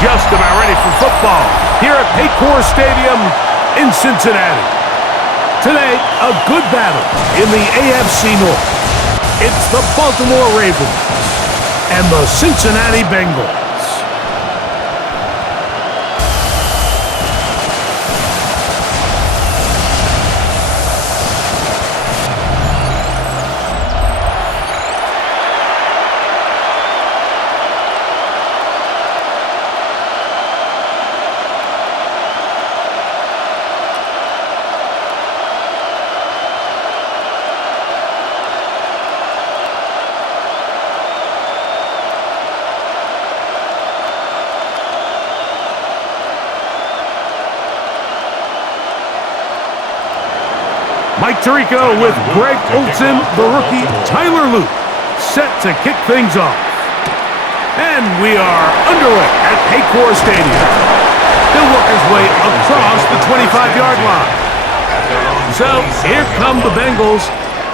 just about ready for football here at Paycor Stadium in Cincinnati. Today, a good battle in the AFC North. It's the Baltimore Ravens and the Cincinnati Bengals. Mike Tirico with Greg Olsen, the rookie, Tyler Luke, set to kick things off. And we are underway at Paycor Stadium. He'll work his way across the 25-yard line. So here come the Bengals.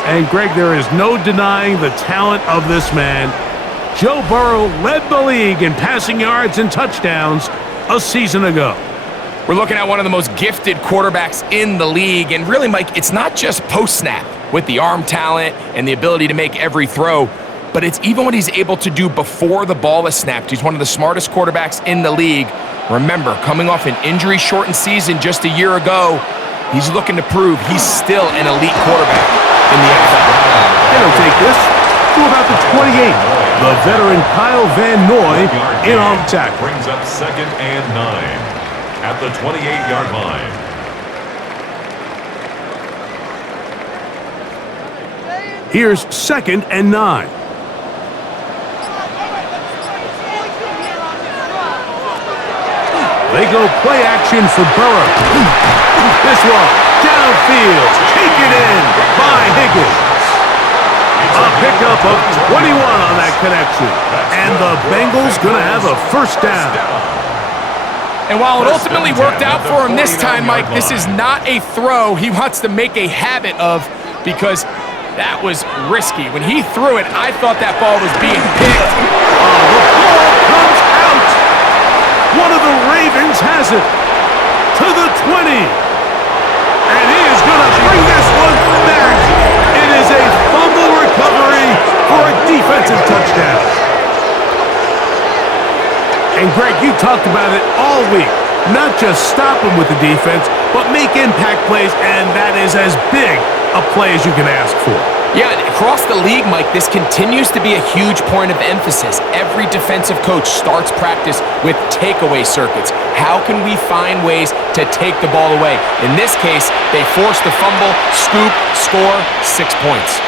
And Greg, there is no denying the talent of this man. Joe Burrow led the league in passing yards and touchdowns a season ago. We're looking at one of the most gifted quarterbacks in the league. And really, Mike, it's not just post-snap with the arm talent and the ability to make every throw, but it's even what he's able to do before the ball is snapped. He's one of the smartest quarterbacks in the league. Remember, coming off an injury-shortened season just a year ago, he's looking to prove he's still an elite quarterback in the NFL. And he'll take this to about the 28. The veteran Kyle Van Noy in on tackle. Brings up 2nd and 9. At the 28-yard line. Here's 2nd and 9. They go play action for Burrow. This one, downfield, taken in by Higgins. A pickup of 21 on that connection. And the Bengals gonna have a first down. And while it ultimately worked out for him this time, Mike, this is not a throw he wants to make a habit of because that was risky. When he threw it, I thought that ball was being picked. The ball comes out. One of the Ravens has it to the 20. And he is going to bring this one back. It is a fumble recovery for a defensive touchdown. And Greg, you talked about it all week. Not just stop them with the defense, but make impact plays, and that is as big a play as you can ask for. Yeah, and across the league, Mike, this continues to be a huge point of emphasis. Every defensive coach starts practice with takeaway circuits. How can we find ways to take the ball away? In this case, they forced the fumble, scoop, score, 6 points.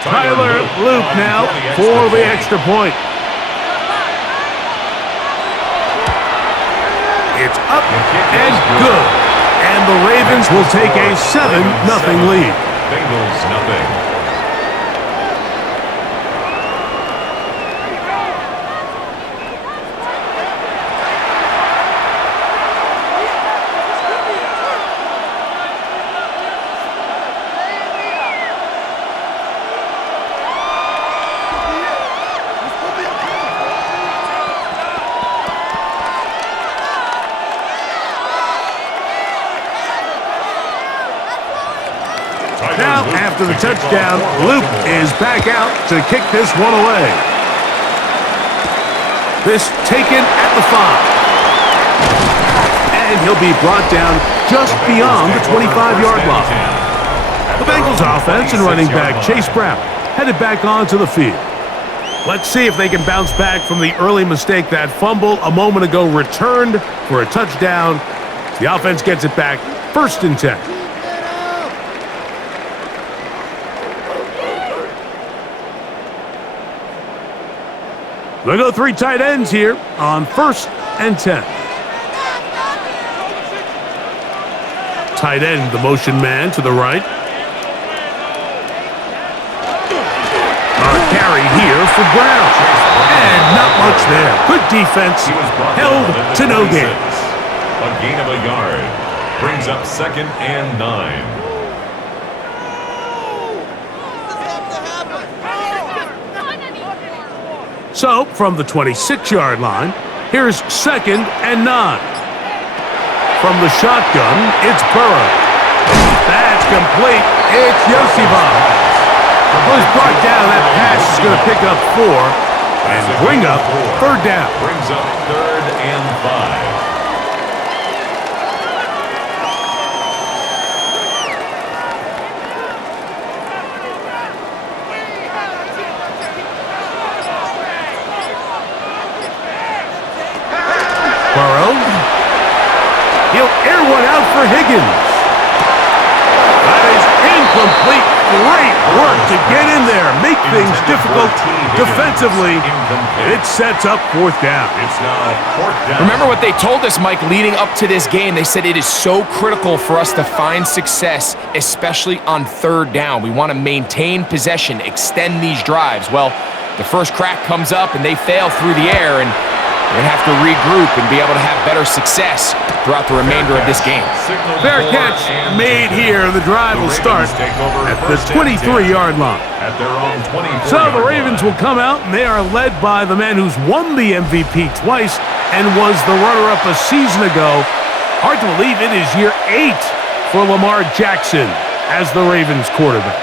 Tyler Luke now for the extra point. It's up and good. And the Ravens will take a 7-0 lead. Bengals nothing. Now, after the touchdown, Luke is back out to kick this one away. This taken at the 5. And he'll be brought down just beyond the 25-yard line. The Bengals offense and running back Chase Brown headed back onto the field. Let's see if they can bounce back from the early mistake. That fumble a moment ago returned for a touchdown. The offense gets it back, 1st and 10. They'll go 3 tight ends here on 1st and 10. Tight end, the motion man to the right. A carry here for Brown. And not much there. Good defense. Held to no gain. A gain of a yard. Brings up 2nd and 9. So, from the 26-yard line, here's 2nd and 9. From the shotgun, it's Burrow. That's complete. It's Yosibov. Was brought down. That pass is going to pick up 4 and bring up 3rd down. Brings up 3rd and 5. Burrow. He'll air one out for Higgins. That is incomplete. Great work to get in there. Make things difficult defensively. It sets up 4th down. It's now 4th down. Remember what they told us, Mike, leading up to this game. They said it is so critical for us to find success, especially on 3rd down. We want to maintain possession, extend these drives. Well, the first crack comes up and they fail through the air, and they have to regroup and be able to have better success throughout the remainder of this game. Fair catch made here. The drive will start at the 23-yard line. At their own 24. So the Ravens will come out, and they are led by the man who's won the MVP twice and was the runner-up a season ago. Hard to believe it is year 8 for Lamar Jackson as the Ravens quarterback.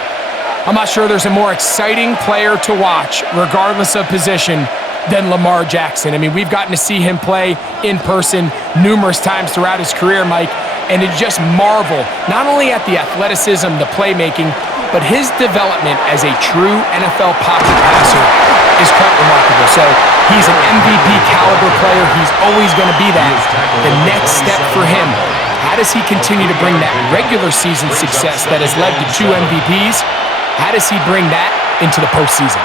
I'm not sure there's a more exciting player to watch, regardless of position, than Lamar Jackson. I mean, we've gotten to see him play in person numerous times throughout his career, Mike, and you just marvel not only at the athleticism, the playmaking, but his development as a true NFL pocket passer is quite remarkable. So he's an MVP caliber player. He's always going to be that. The next step for him, how does he continue to bring that regular season success that has led to 2 MVPs? How does he bring that into the postseason?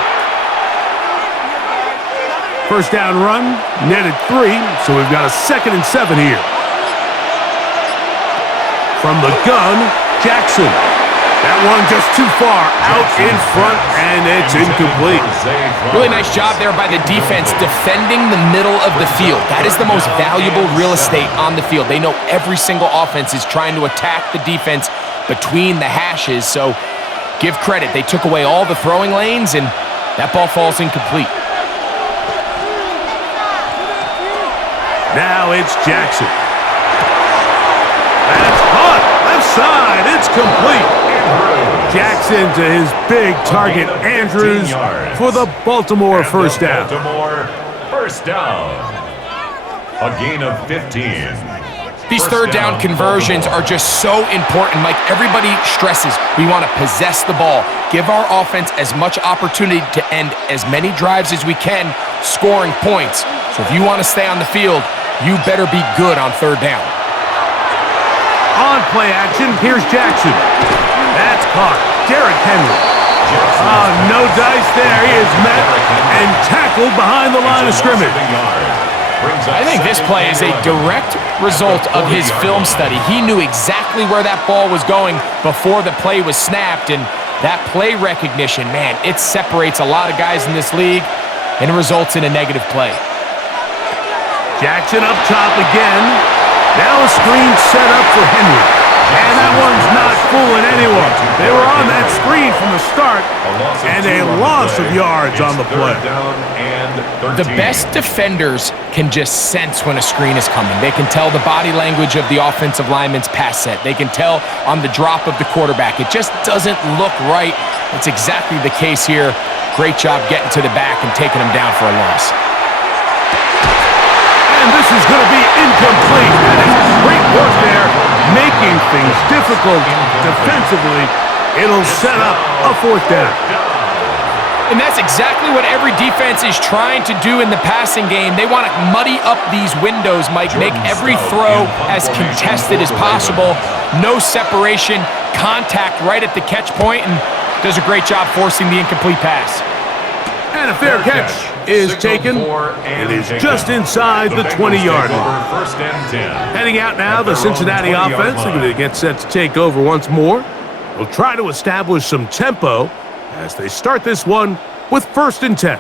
First down run, netted 3, so we've got a 2nd and 7 here. From the gun, Jackson. That one just too far out in front, and it's incomplete. Really nice job there by the defense defending the middle of the field. That is the most valuable real estate on the field. They know every single offense is trying to attack the defense between the hashes, so give credit. They took away all the throwing lanes, and that ball falls incomplete. Now it's Jackson. That's caught. Left side. It's complete. Jackson to his big target, Andrews, for the Baltimore first down. Baltimore first down. A gain of 15. These third down conversions are just so important, Mike. Everybody stresses we want to possess the ball, give our offense as much opportunity to end as many drives as we can, scoring points. So if you want to stay on the field, you better be good on 3rd down. On play action, here's Jackson. That's caught. Derrick Henry. Oh, no dice there. He is met and tackled behind the line of scrimmage. I think this play is a direct result of his film study. He knew exactly where that ball was going before the play was snapped, and that play recognition, man, it separates a lot of guys in this league and it results in a negative play. Jackson up top again. Now a screen set up for Henry. And that one's not fooling anyone. They were on that screen from the start, and a loss of yards on the play. The best defenders can just sense when a screen is coming. They can tell the body language of the offensive lineman's pass set. They can tell on the drop of the quarterback. It just doesn't look right. It's exactly the case here. Great job getting to the back and taking him down for a loss. And this is going to be incomplete. That is great work there, making things difficult defensively. It'll set up a 4th down. And that's exactly what every defense is trying to do in the passing game. They want to muddy up these windows, Mike, make every throw as contested as possible. No separation, contact right at the catch point, and does a great job forcing the incomplete pass. And a fair catch is taken. It is just inside the 20-yard line. Heading out now, the Cincinnati offense. They're going to get set to take over once more. They'll try to establish some tempo as they start this one with 1st and 10.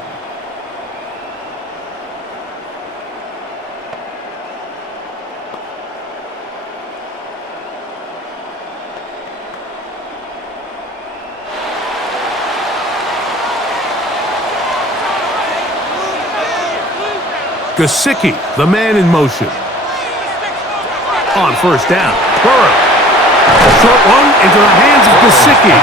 Gesicki, the man in motion. On first down, Burrow. A short one into the hands of Gesicki.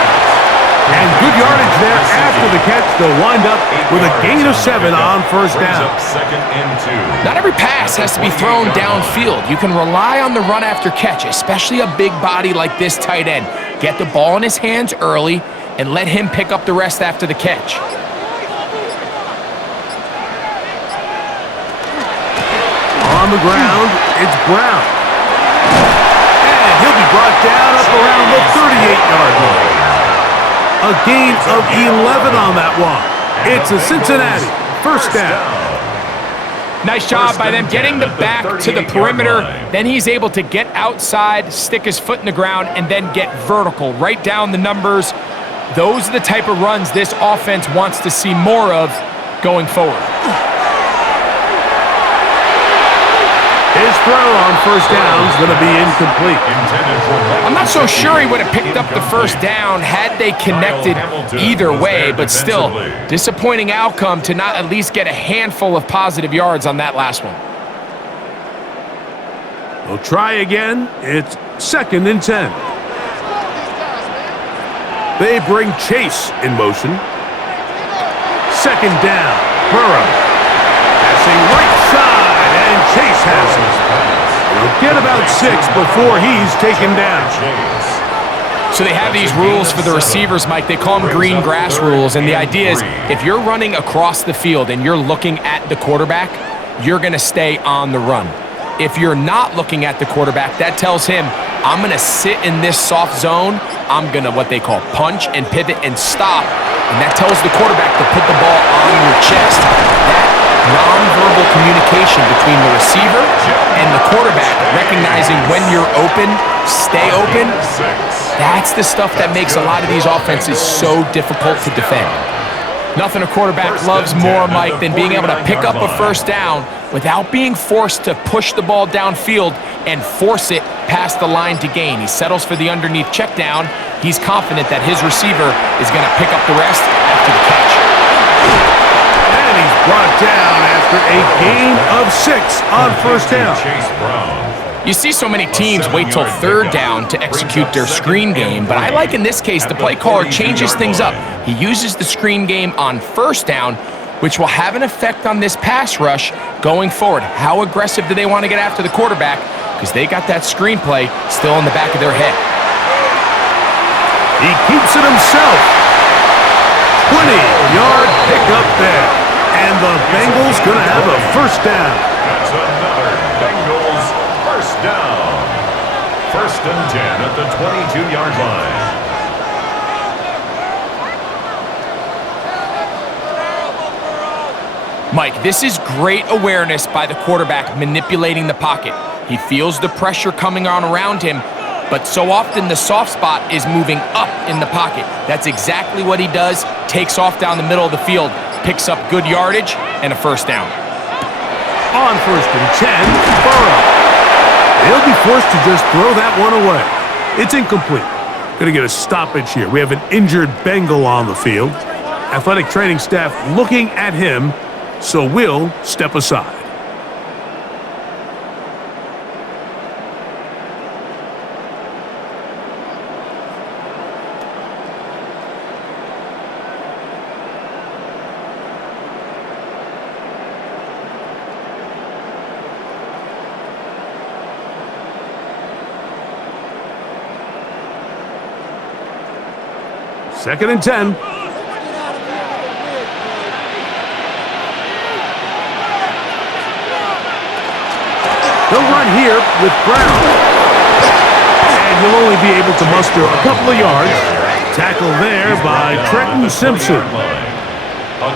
And good yardage there after the catch. They'll wind up with a gain of 7 on first down. Not every pass has to be thrown downfield. You can rely on the run after catch, especially a big body like this tight end. Get the ball in his hands early and let him pick up the rest after the catch. On the ground, it's Brown. And he'll be brought down up around the 38-yard line. A gain of 11 on that one. It's a Cincinnati first down. Nice job by them getting the back to the perimeter. Then he's able to get outside, stick his foot in the ground, and then get vertical. Right down the numbers. Those are the type of runs this offense wants to see more of going forward. His throw on first down is going to be incomplete. I'm not so sure he would have picked up the first down had they connected either way, but still, disappointing outcome to not at least get a handful of positive yards on that last one. We'll try again. It's 2nd and 10. They bring Chase in motion. 2nd down, Burrow. Passing right side. And Chase has it. He'll get about 6 before he's taken down. So they have these rules for the receivers, Mike. They call them green grass rules. And the idea is if you're running across the field and you're looking at the quarterback, you're going to stay on the run. If you're not looking at the quarterback, that tells him, I'm going to sit in this soft zone. I'm going to what they call punch and pivot and stop. And that tells the quarterback to put the ball on your chest. That non-verbal communication between the receiver and the quarterback, recognizing when you're open, stay open, that's the stuff that makes a lot of these offenses so difficult to defend. Nothing a quarterback loves more, Mike, than being able to pick up a first down without being forced to push the ball downfield and force it past the line to gain. He settles for the underneath check down. He's confident that his receiver is going to pick up the rest after the catch. And he's brought down after a gain of 6 on first down. You see so many teams wait till 3rd down to execute their screen game, but I like in this case the play caller changes things up. He uses the screen game on first down, which will have an effect on this pass rush going forward. How aggressive do they want to get after the quarterback? Because they got that screenplay still in the back of their head. He keeps it himself. 20-yard pickup there. And the Bengals going to have a first down. That's another Bengals first down. 1st and 10 at the 22-yard line. Mike, this is great awareness by the quarterback manipulating the pocket. He feels the pressure coming on around him, but so often the soft spot is moving up in the pocket. That's exactly what he does. Takes off down the middle of the field, picks up good yardage, and a first down. On 1st and 10, Burrow. He'll be forced to just throw that one away. It's incomplete. Going to get a stoppage here. We have an injured Bengal on the field. Athletic training staff looking at him, so we'll step aside. Second and 10. He'll run here with Brown. And he'll only be able to muster a couple of yards. Tackle there by Trenton Simpson.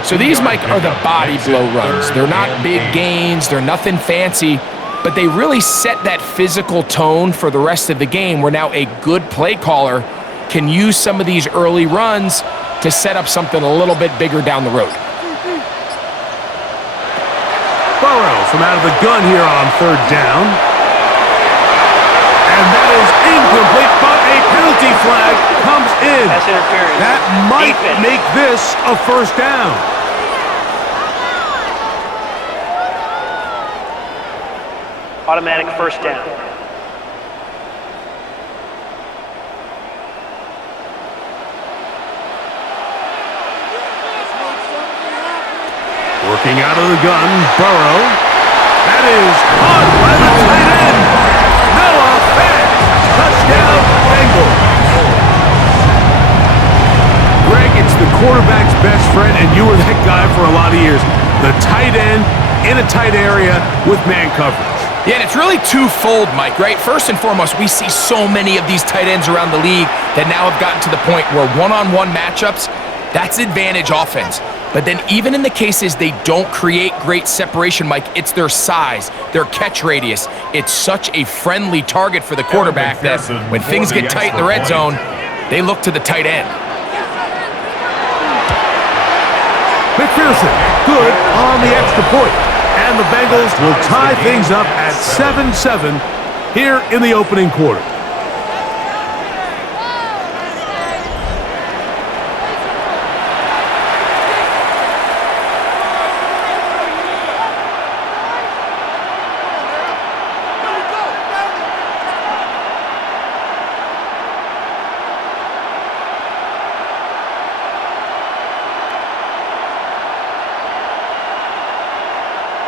So these, Mike, are the body blow runs. They're not big gains. They're nothing fancy. But they really set that physical tone for the rest of the game where now a good play caller can use some of these early runs to set up something a little bit bigger down the road. Burrow from out of the gun here on 3rd down. And that is incomplete, but a penalty flag comes in. That's interference. That might make this a first down. Automatic first down. Working out of the gun, Burrow. That is caught by the tight end. Noah Fant. Touchdown, Bengals. Greg, it's the quarterback's best friend, and you were that guy for a lot of years. The tight end in a tight area with man coverage. Yeah, and it's really twofold, Mike, right? First and foremost, we see so many of these tight ends around the league that now have gotten to the point where one-on-one matchups, that's advantage offense. But then even in the cases they don't create great separation, Mike, it's their size, their catch radius. It's such a friendly target for the quarterback that when things get tight in the red zone, they look to the tight end. McPherson, good on the extra point. And the Bengals will tie things up at 7-7 here in the opening quarter.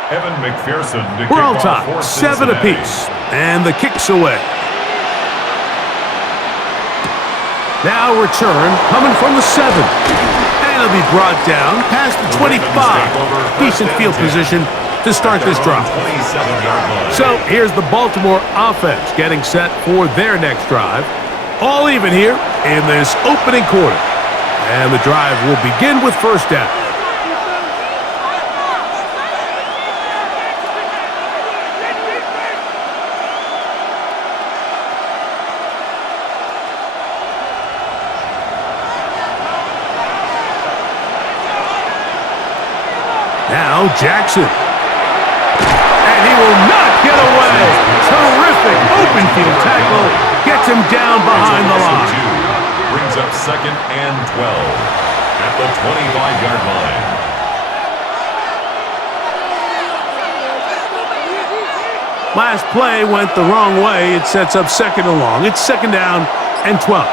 Evan McPherson to We're on kick top, off for 7 Cincinnati. apiece, and the kick's away. Now return coming from the 7. And it'll be brought down past the 25. Decent field position to start this drive. So here's the Baltimore offense getting set for their next drive. All even here in this opening quarter. And the drive will begin with first down. Now Jackson. And he will not get away. Terrific open field tackle. Gets him down behind the line. Brings up 2nd and 12 at the 25-yard line. Last play went the wrong way. It sets up 2nd and long. It's 2nd down and 12.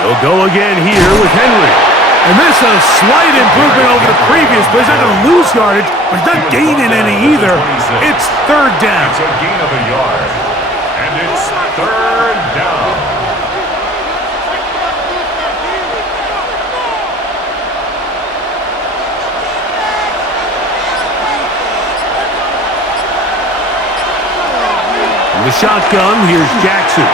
He'll go again here with Henry. And this is a slight improvement over the previous play. He's not going to lose yardage, but he's not gaining any either. It's 3rd down. It's a gain of a yard. And it's 3rd down. In the shotgun, here's Jackson.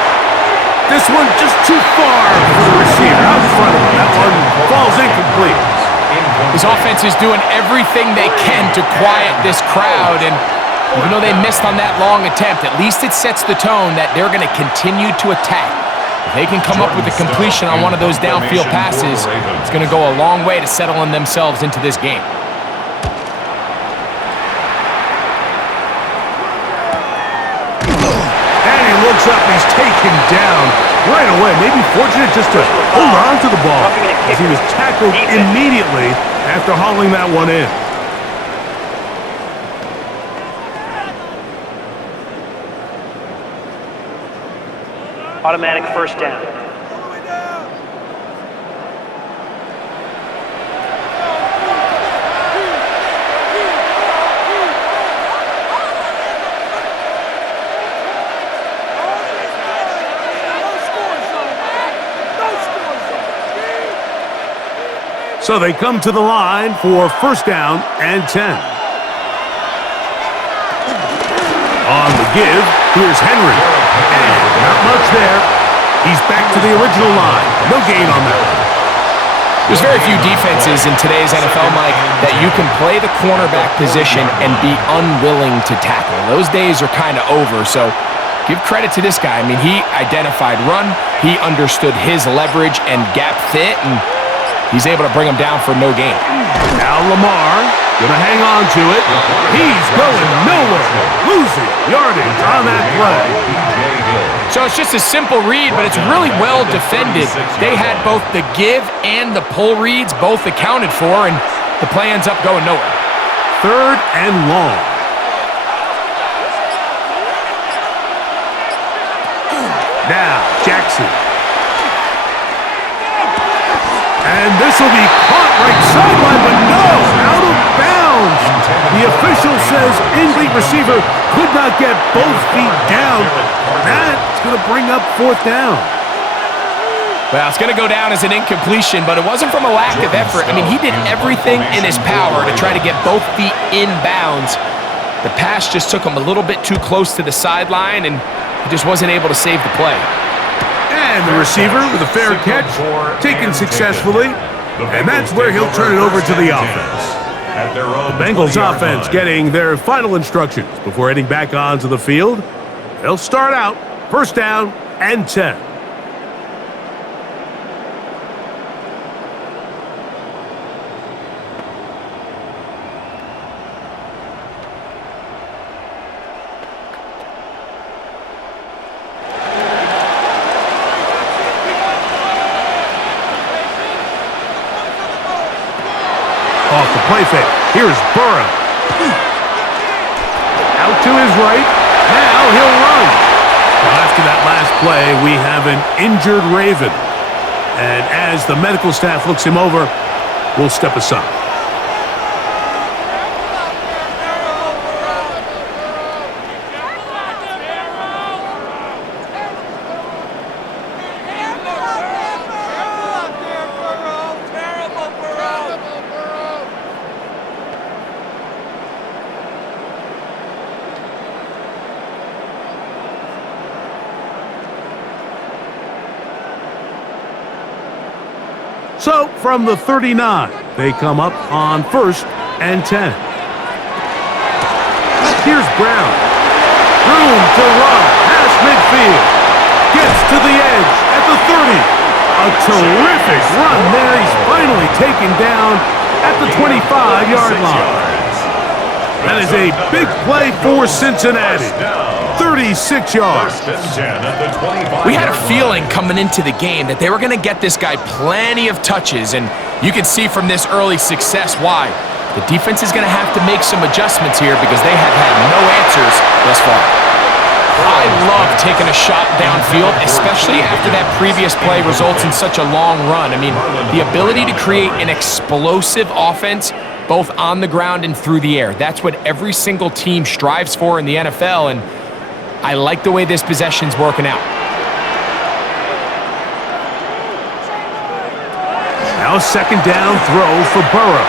This one just too far for the receiver out in front of him. That one falls incomplete. This offense is doing everything they can to quiet this crowd, and even though they missed on that long attempt, at least it sets the tone that they're going to continue to attack. If they can come up with a completion on one of those downfield passes, it's going to go a long way to settling themselves into this game. Looks up, he's taken down right away. Maybe fortunate just to hold on to the ball as he was tackled immediately after hauling that one in. Automatic first down. So they come to the line for 1st down and 10. On the give, here's Henry. And not much there. He's back to the original line. No gain on that one. There's very few defenses in today's NFL, Mike, that you can play the cornerback position and be unwilling to tackle. Those days are kind of over, so give credit to this guy. I mean, he identified run, he understood his leverage and gap fit, and he's able to bring him down for no gain. Now Lamar gonna hang on to it. He's going nowhere. Losing yardage on that play. So it's just a simple read, but it's really well defended. They had both the give and the pull reads both accounted for, and the play ends up going nowhere. 3rd and long. Now, Jackson. And this will be caught right sideline, but no, out of bounds. The official says incomplete receiver could not get both feet down. That's going to bring up fourth down. Well, it's going to go down as an incompletion, but it wasn't from a lack of effort. I mean, he did everything in his power to try to get both feet in bounds. The pass just took him a little bit too close to the sideline, and he just wasn't able to save the play. And the receiver with a fair catch, taken successfully, and that's where he'll turn it over to the offense. The Bengals offense getting their final instructions before heading back onto the field. They'll start out first down and 10. Off the play fake. Here's Burrow. Out to his right. Now he'll run. Well, after that last play, we have an injured Raven. And as the medical staff looks him over, we'll step aside. So, from the 39, they come up on first and 10. Here's Brown. Room to run past midfield. Gets to the edge at the 30. A terrific run there. He's finally taken down at the 25-yard line. That is a big play for Cincinnati. 36 yards. We had a feeling coming into the game that they were going to get this guy plenty of touches, and you can see from this early success why. The defense is going to have to make some adjustments here because they have had no answers thus far. I love taking a shot downfield, especially after that previous play results in such a long run. I mean, the ability to create an explosive offense both on the ground and through the air. That's what every single team strives for in the NFL, and I like the way this possession's working out. Now second down throw for Burrow.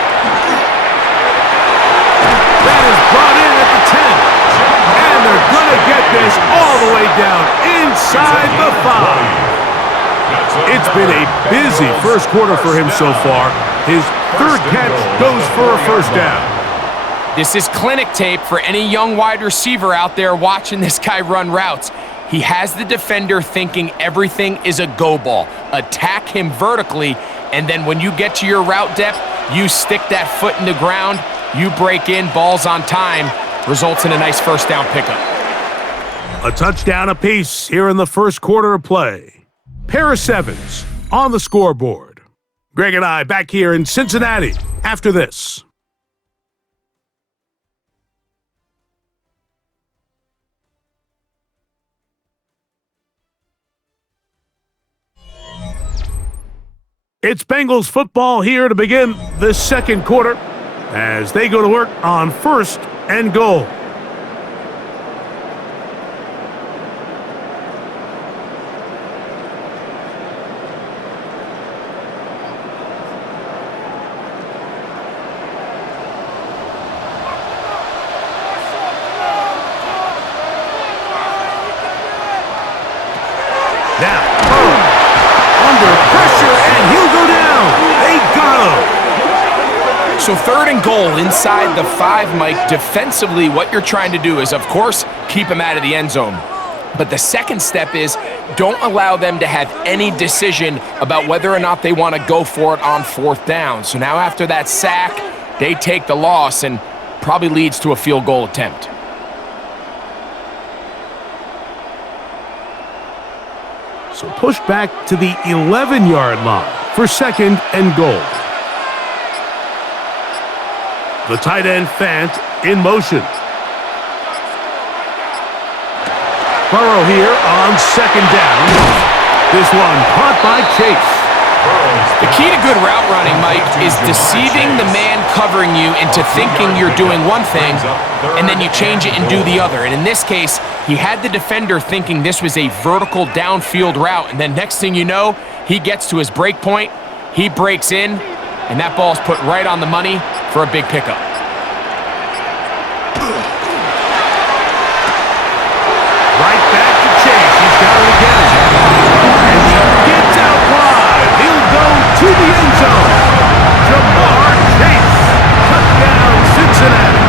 That is brought in at the 10. And they're going to get this all the way down inside the 5. It's been a busy first quarter for him so far. His third catch goes for a first down. This is clinic tape for any young wide receiver out there watching this guy run routes. He has the defender thinking everything is a go ball. Attack him vertically, and then when you get to your route depth, you stick that foot in the ground, you break in, balls on time, results in a nice first down pickup. A touchdown apiece here in the first quarter of play. Pair of sevens on the scoreboard. Greg and I back here in Cincinnati after this. It's Bengals football here to begin the second quarter as they go to work on first and goal. Now, under pressure, and he'll go down. They got him. So third and goal inside the 5, Mike. Defensively, what you're trying to do is, of course, keep him out of the end zone. But the second step is don't allow them to have any decision about whether or not they want to go for it on fourth down. So now after that sack, they take the loss and probably leads to a field goal attempt. So push back to the 11-yard line for second and goal. The tight end Fant in motion. Burrow here on second down. This one caught by Chase. The key to good route running, Mike, is deceiving the man covering you into thinking you're doing one thing, and then you change it and do the other. And in this case, he had the defender thinking this was a vertical downfield route, and then next thing you know, he gets to his break point, he breaks in, and that ball's put right on the money for a big pickup. Right back to Chase. He's got it again. And he gets out wide. He'll go to the end zone. Jamar Chase. Touchdown, Cincinnati.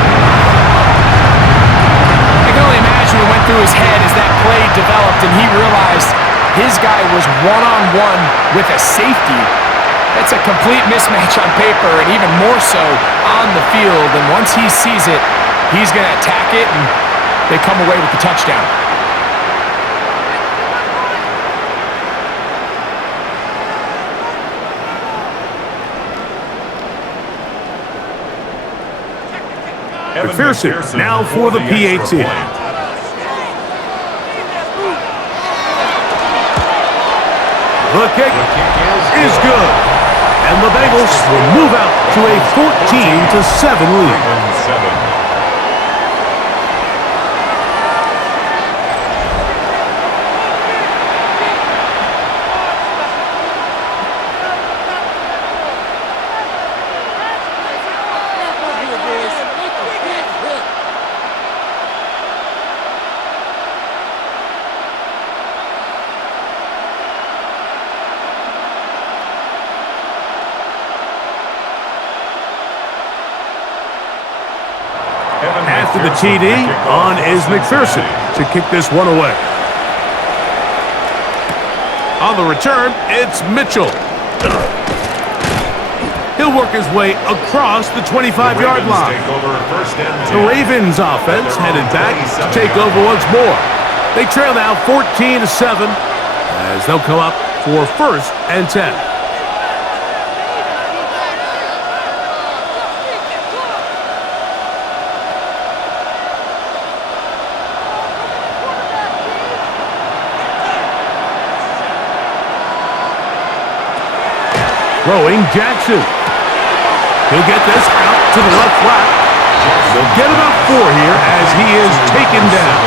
I can only imagine what went through his head as that play developed and he realized his guy was one-on-one with a safety. That's a complete mismatch on paper and even more so on the field. And once he sees it, he's going to attack it and they come away with the touchdown. McPherson now for the PAT. The kick is good. And the Bengals will move out to a 14-7 lead. After the TD, on is McPherson to kick this one away. On the return, it's Mitchell. He'll work his way across the 25-yard line. The Ravens offense headed back to take over once more. They trail now 14-7 as they'll come up for 1st and 10. Throwing Jackson. He'll get this out to the left flat. They'll get about 4 here as he is taken down.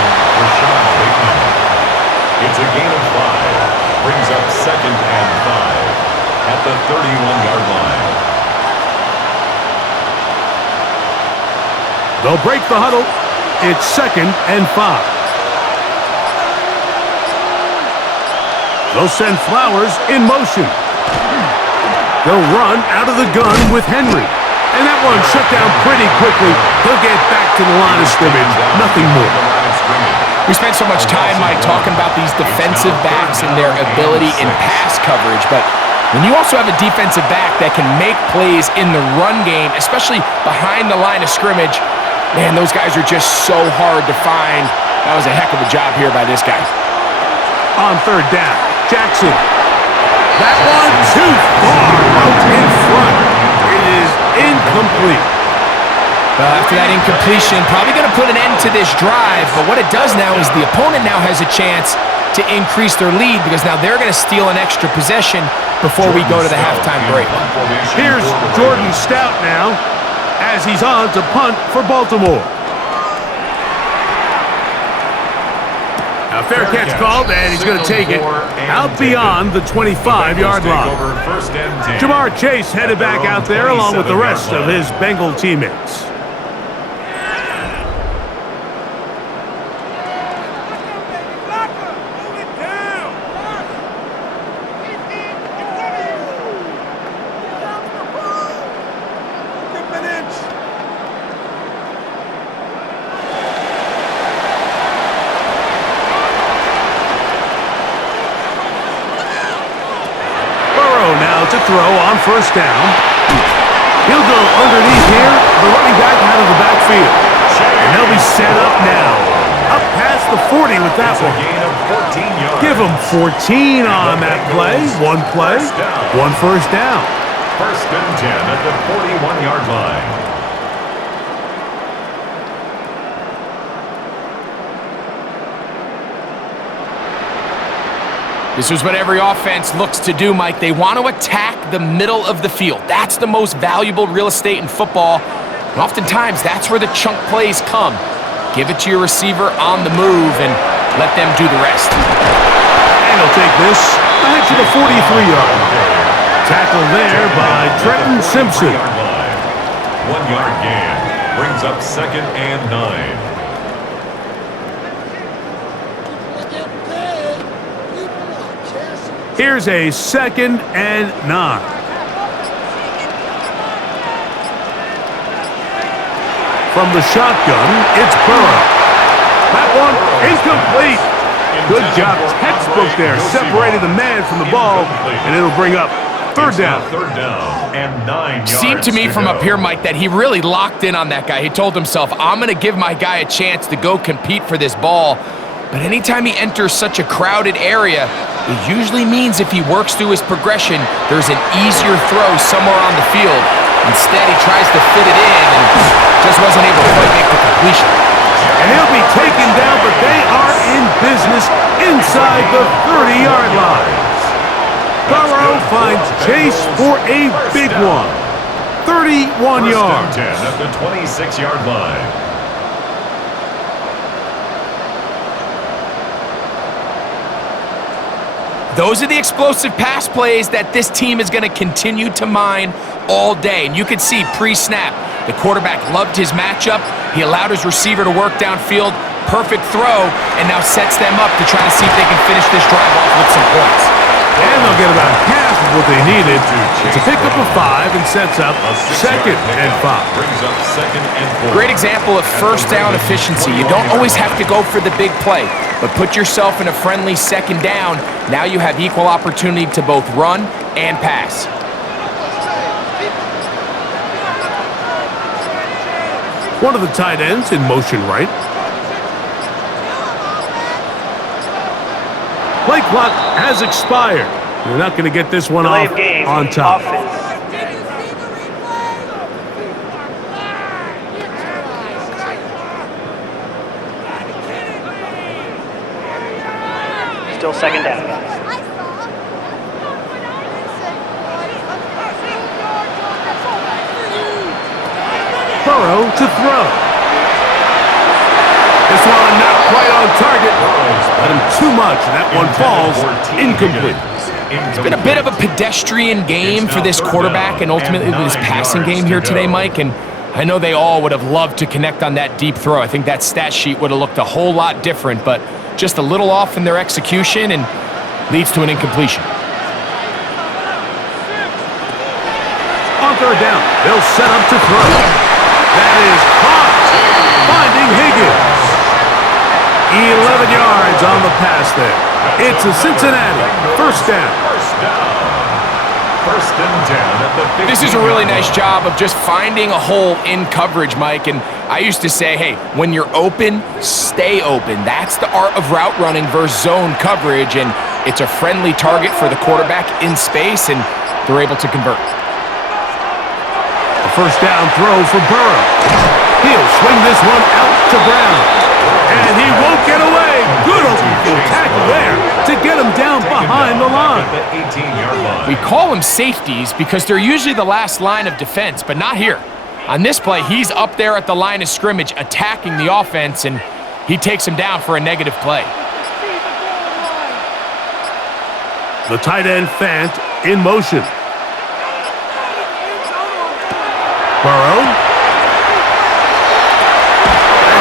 It's a gain of 5. Brings up 2nd and 5 at the 31-yard line. They'll break the huddle. It's 2nd and 5. They'll send Flowers in motion. They'll run out of the gun with Henry. And that one shut down pretty quickly. He'll get back to the line of scrimmage. Nothing more. We spent so much time, Mike, talking about these defensive backs and their ability in pass coverage. But when you also have a defensive back that can make plays in the run game, especially behind the line of scrimmage, man, those guys are just so hard to find. That was a heck of a job here by this guy. On 3rd down, Jackson. That one too far out in front. It is incomplete. Well, after that incompletion, probably going to put an end to this drive. But what it does now is the opponent now has a chance to increase their lead because now they're going to steal an extra possession before we go to the halftime break. Here's Jordan Stout now as he's on to punt for Baltimore. A fair catch called, and he's going to take it out beyond the 25-yard line. Jamar Chase headed back out there along with the rest of his Bengal teammates. To throw on 1st down. He'll go underneath here, the running back out of the backfield. And they'll be set up now. Up past the 40 with that one. Give him 14 on that play. One play, 1 first down. 1st and 10 at the 41-yard line. This is what every offense looks to do, Mike. They want to attack the middle of the field. That's the most valuable real estate in football. And oftentimes, that's where the chunk plays come. Give it to your receiver on the move and let them do the rest. And he'll take this ahead to the 43-yard line. Tackle there by Trenton Simpson. 1 yard gain brings up 2nd and 9. Here's a 2nd and 9. From the shotgun, it's Burrow. That one incomplete. Good job, textbook there, separating the man from the ball, and it'll bring up 3rd down. 3rd down and 9 yards. Seemed to me from up here, Mike, that he really locked in on that guy. He told himself, I'm going to give my guy a chance to go compete for this ball. But anytime he enters such a crowded area, it usually means if he works through his progression, there's an easier throw somewhere on the field. Instead, he tries to fit it in and just wasn't able to quite make the completion. And he'll be taken down, but they are in business inside the 30-yard line. Burrow finds Chase for a big one. 31 yards. 1st and 10 at the 26-yard line. Those are the explosive pass plays that this team is going to continue to mine all day. And you can see pre-snap, the quarterback loved his matchup. He allowed his receiver to work downfield. Perfect throw, and now sets them up to try to see if they can finish this drive off with some points. And they'll get about half of what they needed. It's a pickup of 5 and sets up 2nd and 5. Brings up 2nd and 4. Great example of first down efficiency. You don't always have to go for the big play, but put yourself in a friendly 2nd down. Now you have equal opportunity to both run and pass. One of the tight ends in motion right. Play clock has expired. You're not going to get this one off on top. Still 2nd down. Burrow to throw. This one not quite on target. Let him too much, and that one falls incomplete. It's been a bit of a pedestrian game for this quarterback and ultimately this passing game here today, Mike. And I know they all would have loved to connect on that deep throw. I think that stat sheet would have looked a whole lot different, but just a little off in their execution and leads to an incompletion. On 3rd down, they'll set up to throw. That is caught. Finding Higgins. 11 yards on the pass there. It's a Cincinnati 1st down. 1st and 10 at the 50. This is a really nice job of just finding a hole in coverage, Mike. And I used to say, hey, when you're open, stay open. That's the art of route running versus zone coverage. And it's a friendly target for the quarterback in space, and they're able to convert. A 1st down throw for Burrow. He'll swing this one out to Brown. And he won't get away. Good open field tackle there to get him down behind the line. We call them safeties because they're usually the last line of defense, but not here. On this play, he's up there at the line of scrimmage attacking the offense, and he takes him down for a negative play. The tight end Fant in motion. Burrow.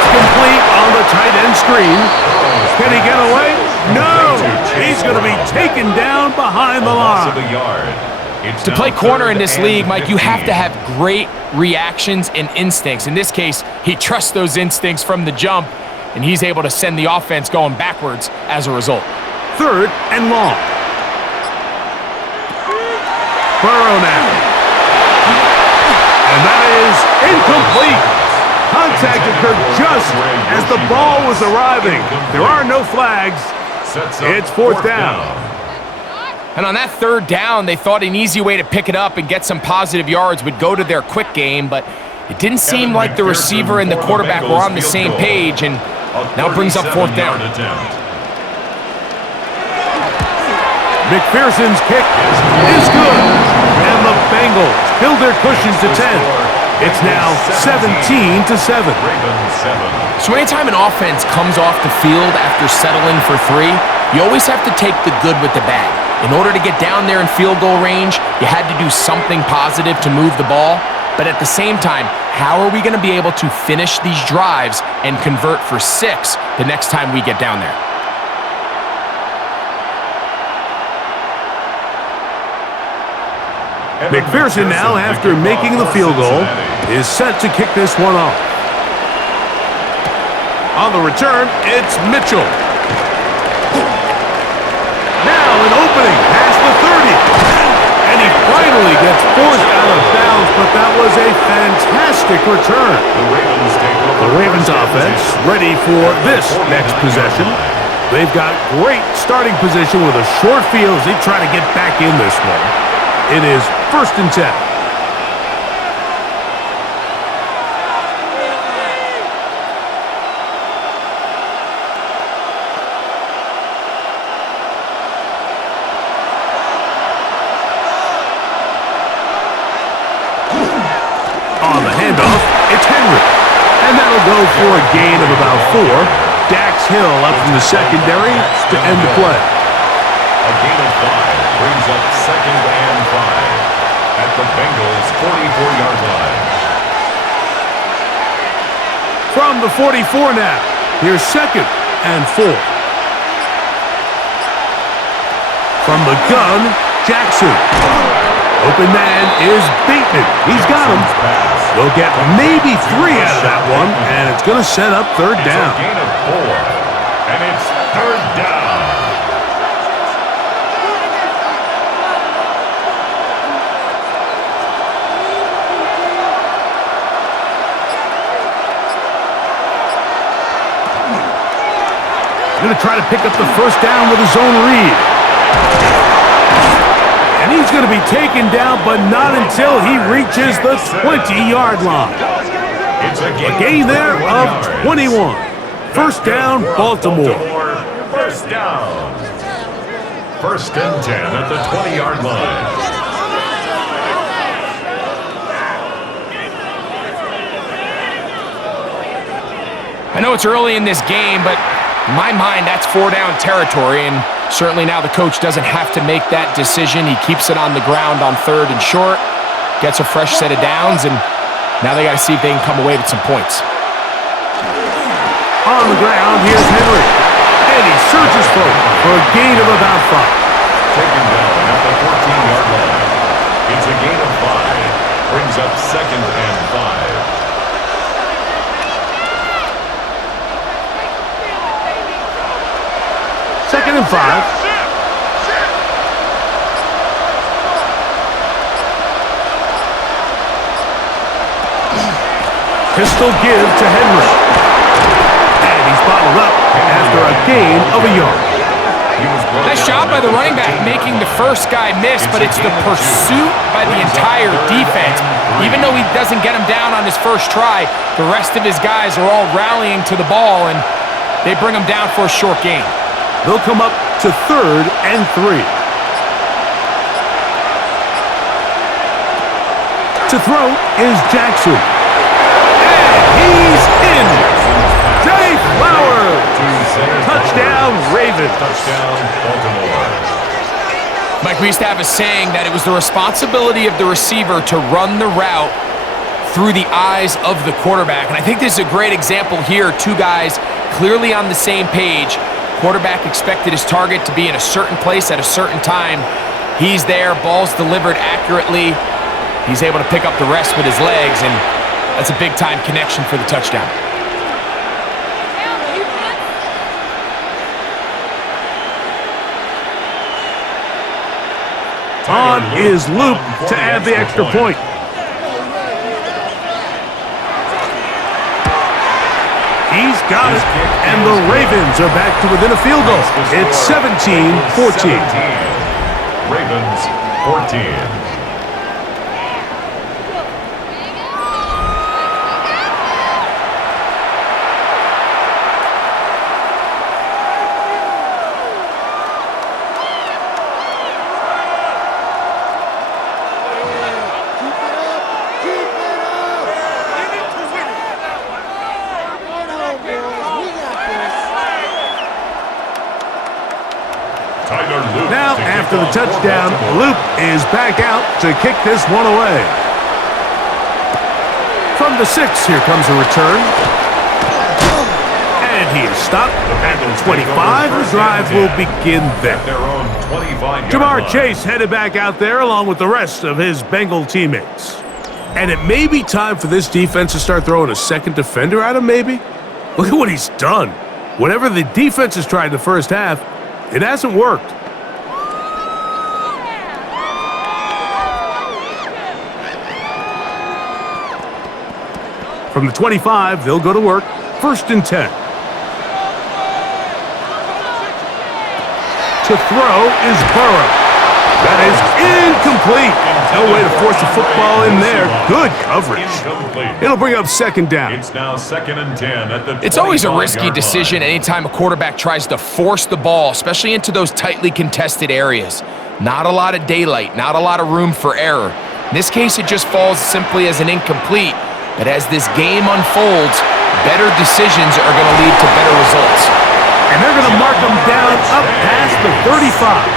Complete on the tight end screen. Can he get away? No! He's going to be taken down behind the line. To play corner in this league, Mike, you have to have great reactions and instincts. In this case, he trusts those instincts from the jump, and he's able to send the offense going backwards as a result. 3rd and long. Burrow now. And that is incomplete. Contact occurred just as the ball was arriving. There are no flags. It's 4th down. And on that 3rd down, they thought an easy way to pick it up and get some positive yards would go to their quick game, but it didn't seem like the receiver and the quarterback were on the same page, and now brings up 4th down. McPherson's kick is good. And the Bengals build their cushion to 10. It's now 17-7. So anytime an offense comes off the field after settling for 3, you always have to take the good with the bad. In order to get down there in field goal range, you had to do something positive to move the ball. But at the same time, how are we going to be able to finish these drives and convert for 6 the next time we get down there? McPherson now, after making the field goal, is set to kick this one off. On the return, it's Mitchell. Now an opening past the 30. And he finally gets forced out of bounds, but that was a fantastic return. The Ravens offense ready for this next possession. They've got great starting position with a short field as they try to get back in this one. It is 1st and 10. On the handoff, it's Henry. And that'll go for a gain of about 4. Dax Hill up from the secondary to end the play. A gain of 5 brings up 2nd and 5 at the Bengals' 44-yard line. From the 44 now, here's 2nd and 4. From the gun, Jackson. Open man is Bateman. He's got him. They'll get maybe 3 out of that one, and it's going to set up 3rd down. It's a gain of 4, and it's 3rd down. Going to try to pick up the 1st down with his own read. And he's going to be taken down, but not until he reaches the 20-yard line. It's a gain there of 21. 1st down, Baltimore. 1st down. 1st and 10 at the 20-yard line. I know it's early in this game, but in my mind, that's 4-down territory, and certainly now the coach doesn't have to make that decision. He keeps it on the ground on 3rd and short, gets a fresh set of downs, and now they got to see if they can come away with some points. On the ground, here's Henry. And he surges forward for a gain of about 5. Taken down at the 14-yard line. It's a gain of 5. Brings up 2nd and 5. Second and 5. Pistol give to Henry. And he's bottled up after a gain of a yard. Nice job by the running back making the first guy miss, but it's the pursuit by the entire defense. Even though he doesn't get him down on his first try, the rest of his guys are all rallying to the ball, and they bring him down for a short gain. They'll come up to 3rd and 3. To throw is Jackson. And he's in. Jay Flowers. Touchdown, Ravens. Touchdown, Baltimore. Mike, we used to have a saying that it was the responsibility of the receiver to run the route through the eyes of the quarterback. And I think this is a great example here. 2 guys clearly on the same page. Quarterback expected his target to be in a certain place at a certain time. He's there, ball's delivered accurately. He's able to pick up the rest with his legs, and that's a big-time connection for the touchdown. On is Luke to add the extra point. He's got it, and the Ravens are back to within a field goal. It's 17-14. Ravens 14. after the touchdown, Luke is back out to kick this one away. From the 6, here comes a return. And he is stopped at the 25. The drive will begin there. Jamar Chase headed back out there along with the rest of his Bengal teammates. And it may be time for this defense to start throwing a second defender at him, maybe? Look at what he's done. Whatever the defense has tried the first half, it hasn't worked. From the 25, they'll go to work. 1st and 10. To throw is Burrow. That is incomplete. No way to force the football in there. Good coverage. It'll bring up 2nd down. It's now 2nd and 10 at the It's always a risky decision anytime a quarterback tries to force the ball, especially into those tightly contested areas. Not a lot of daylight, not a lot of room for error. In this case, it just falls simply as an incomplete. But as this game unfolds, better decisions are going to lead to better results. And they're going to mark him down up past the 35.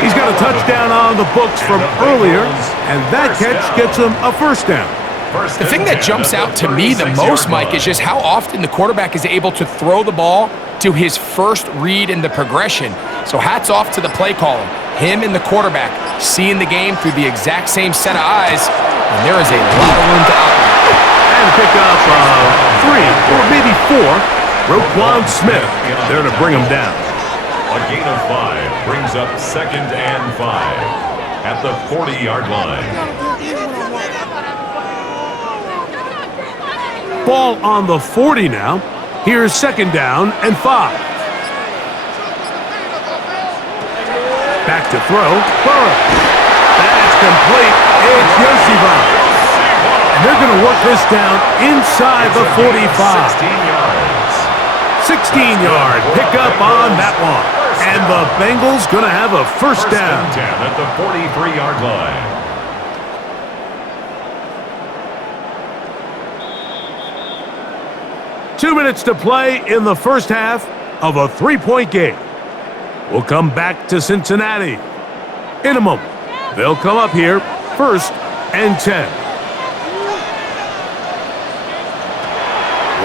He's got a touchdown on the books from earlier, and that catch gets him a 1st down. The thing that jumps out to me the most, Mike, is just how often the quarterback is able to throw the ball to his first read in the progression. So hats off to the play caller. Him and the quarterback seeing the game through the exact same set of eyes, and there is a lot of room to operate. And pick up 3 or maybe 4. Roquan Smith there to bring him down. A gain of 5 brings up 2nd and 5 at the 40-yard line. Ball on the 40 now. Here's 2nd down and 5. Back to throw. Burrow. That's complete. It's Yoshiba. And they're going to work this down inside the 45. 16-yard pickup on that one. And the Bengals going to have a 1st down. 10 at the 43-yard line. Two minutes to play in the first half of a 3-point game. We'll come back to Cincinnati in a moment. They'll come up here 1st and 10.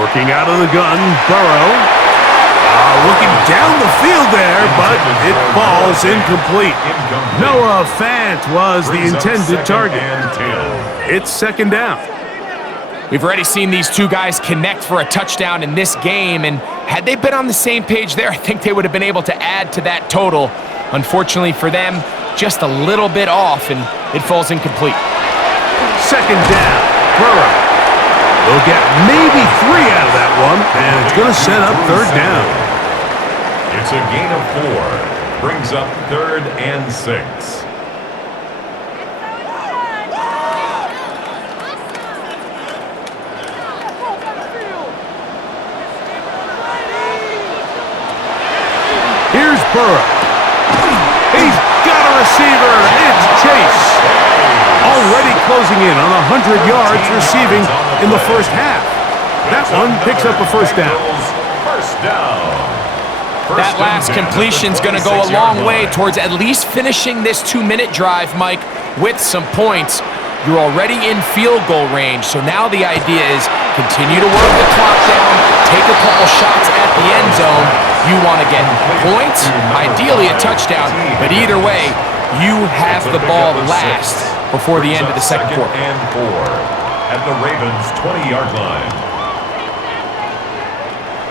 Working out of the gun, Burrow. Looking down the field there, but it falls incomplete. Noah Fant was the intended target. It's 2nd down. We've already seen these two guys connect for a touchdown in this game, and had they been on the same page there, I think they would have been able to add to that total. Unfortunately for them, just a little bit off, and it falls incomplete. 2nd down, Burrow. They'll get maybe 3 out of that one, and it's going to set up 3rd down. It's a gain of 4. Brings up 3rd and 6. Here's Burrow. He's got a receiver. It's Chase. Already closing in on 100 yards receiving in the first half. That one picks up a 1st down. That last completion's going to go a long way towards at least finishing this 2-minute drive, Mike, with some points. You're already in field goal range, so now the idea is continue to work the clock down, take a couple shots at the end zone. You want to get points, ideally a touchdown, but either way, you have the ball last before the end of the second quarter. And 4 at the Ravens' 20-yard line.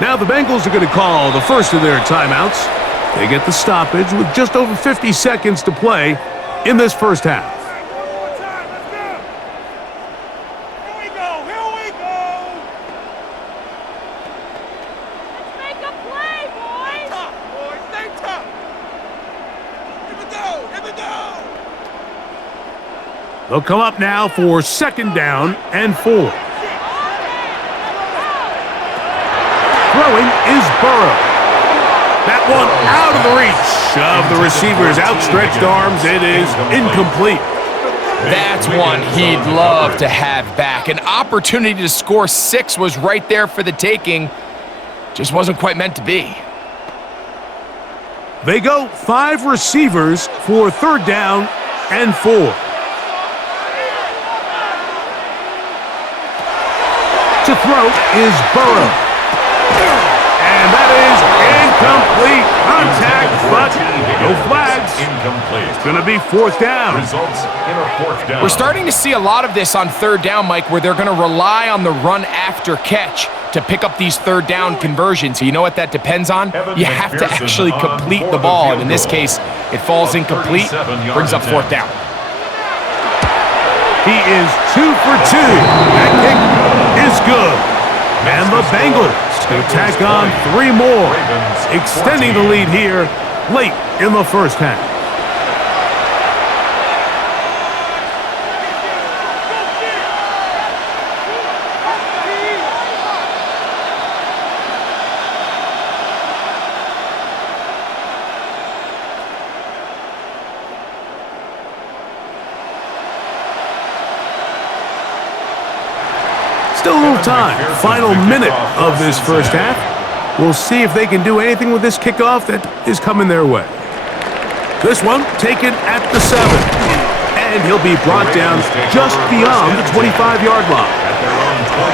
Now the Bengals are going to call the first of their timeouts. They get the stoppage with just over 50 seconds to play in this first half. Here we go! Let's make a play, boys! Stay tough, boys! Stay tough! Here we go! They'll come up now for 2nd down and 4. Throwing is Burrow. That one out of the reach of the receiver's outstretched arms. It is incomplete. That's one he'd love to have back. An opportunity to score 6 was right there for the taking. Just wasn't quite meant to be. They go 5 receivers for 3rd down and 4. To throw is Burrow. And that is incomplete. Contact, but no flags. Incomplete. It's going to be 4th down. Results in a 4th down. We're starting to see a lot of this on 3rd down, Mike, where they're going to rely on the run after catch to pick up these 3rd down conversions. So you know what that depends on? You have to actually complete the ball, and in this case, it falls incomplete, brings up 4th down. He is 2 for 2. That kick is good. And the Bengals going to tack on 3 more, extending the lead here late in the first half. Still a little time. Final minute of this first half. We'll see if they can do anything with this kickoff that is coming their way. This one taken at the 7. And he'll be brought down just beyond the 25-yard line.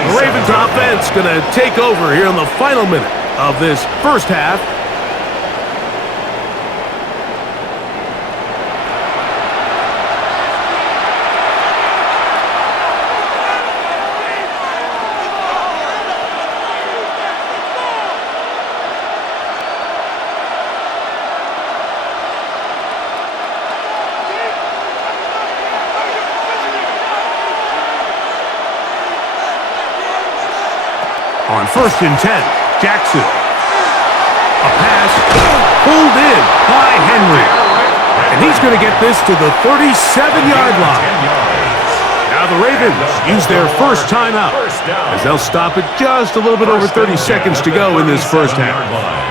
The Ravens offense going to take over here in the final minute of this first half. On 1st and 10, Jackson. A pass pulled in by Henry. And he's going to get this to the 37-yard line. Now the Ravens use their first timeout as they'll stop it just a little bit over 30 seconds to go in this first half.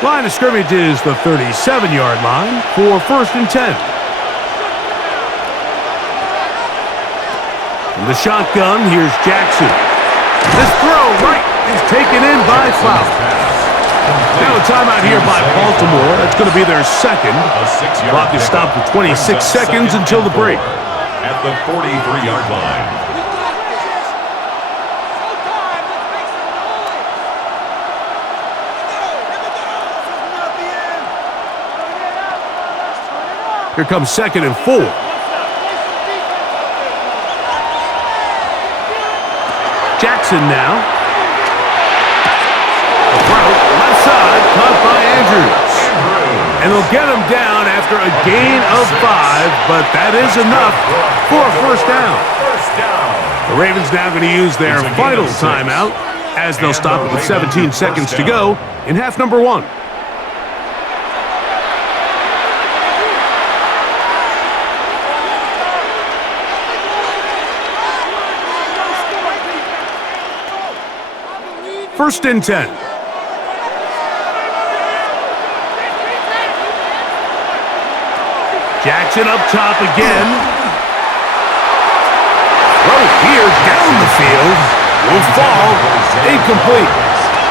Line of scrimmage is the 37-yard line for 1st and 10. From the shotgun, here's Jackson. This throw right is taken in by Flower. Now a timeout here by Baltimore. That's going to be their second. Clock is stopped with 26 seconds until the break. At the 43-yard line. Here comes 2nd and 4. Jackson now. The throw, left side, caught by Andrews. And they'll get him down after a gain of 5, but that is enough for a first down. The Ravens now going to use their final timeout as they'll stop it with 17 seconds to go in half number 1. First and 10. Jackson up top again. Throw here down the field. Will fall. Incomplete.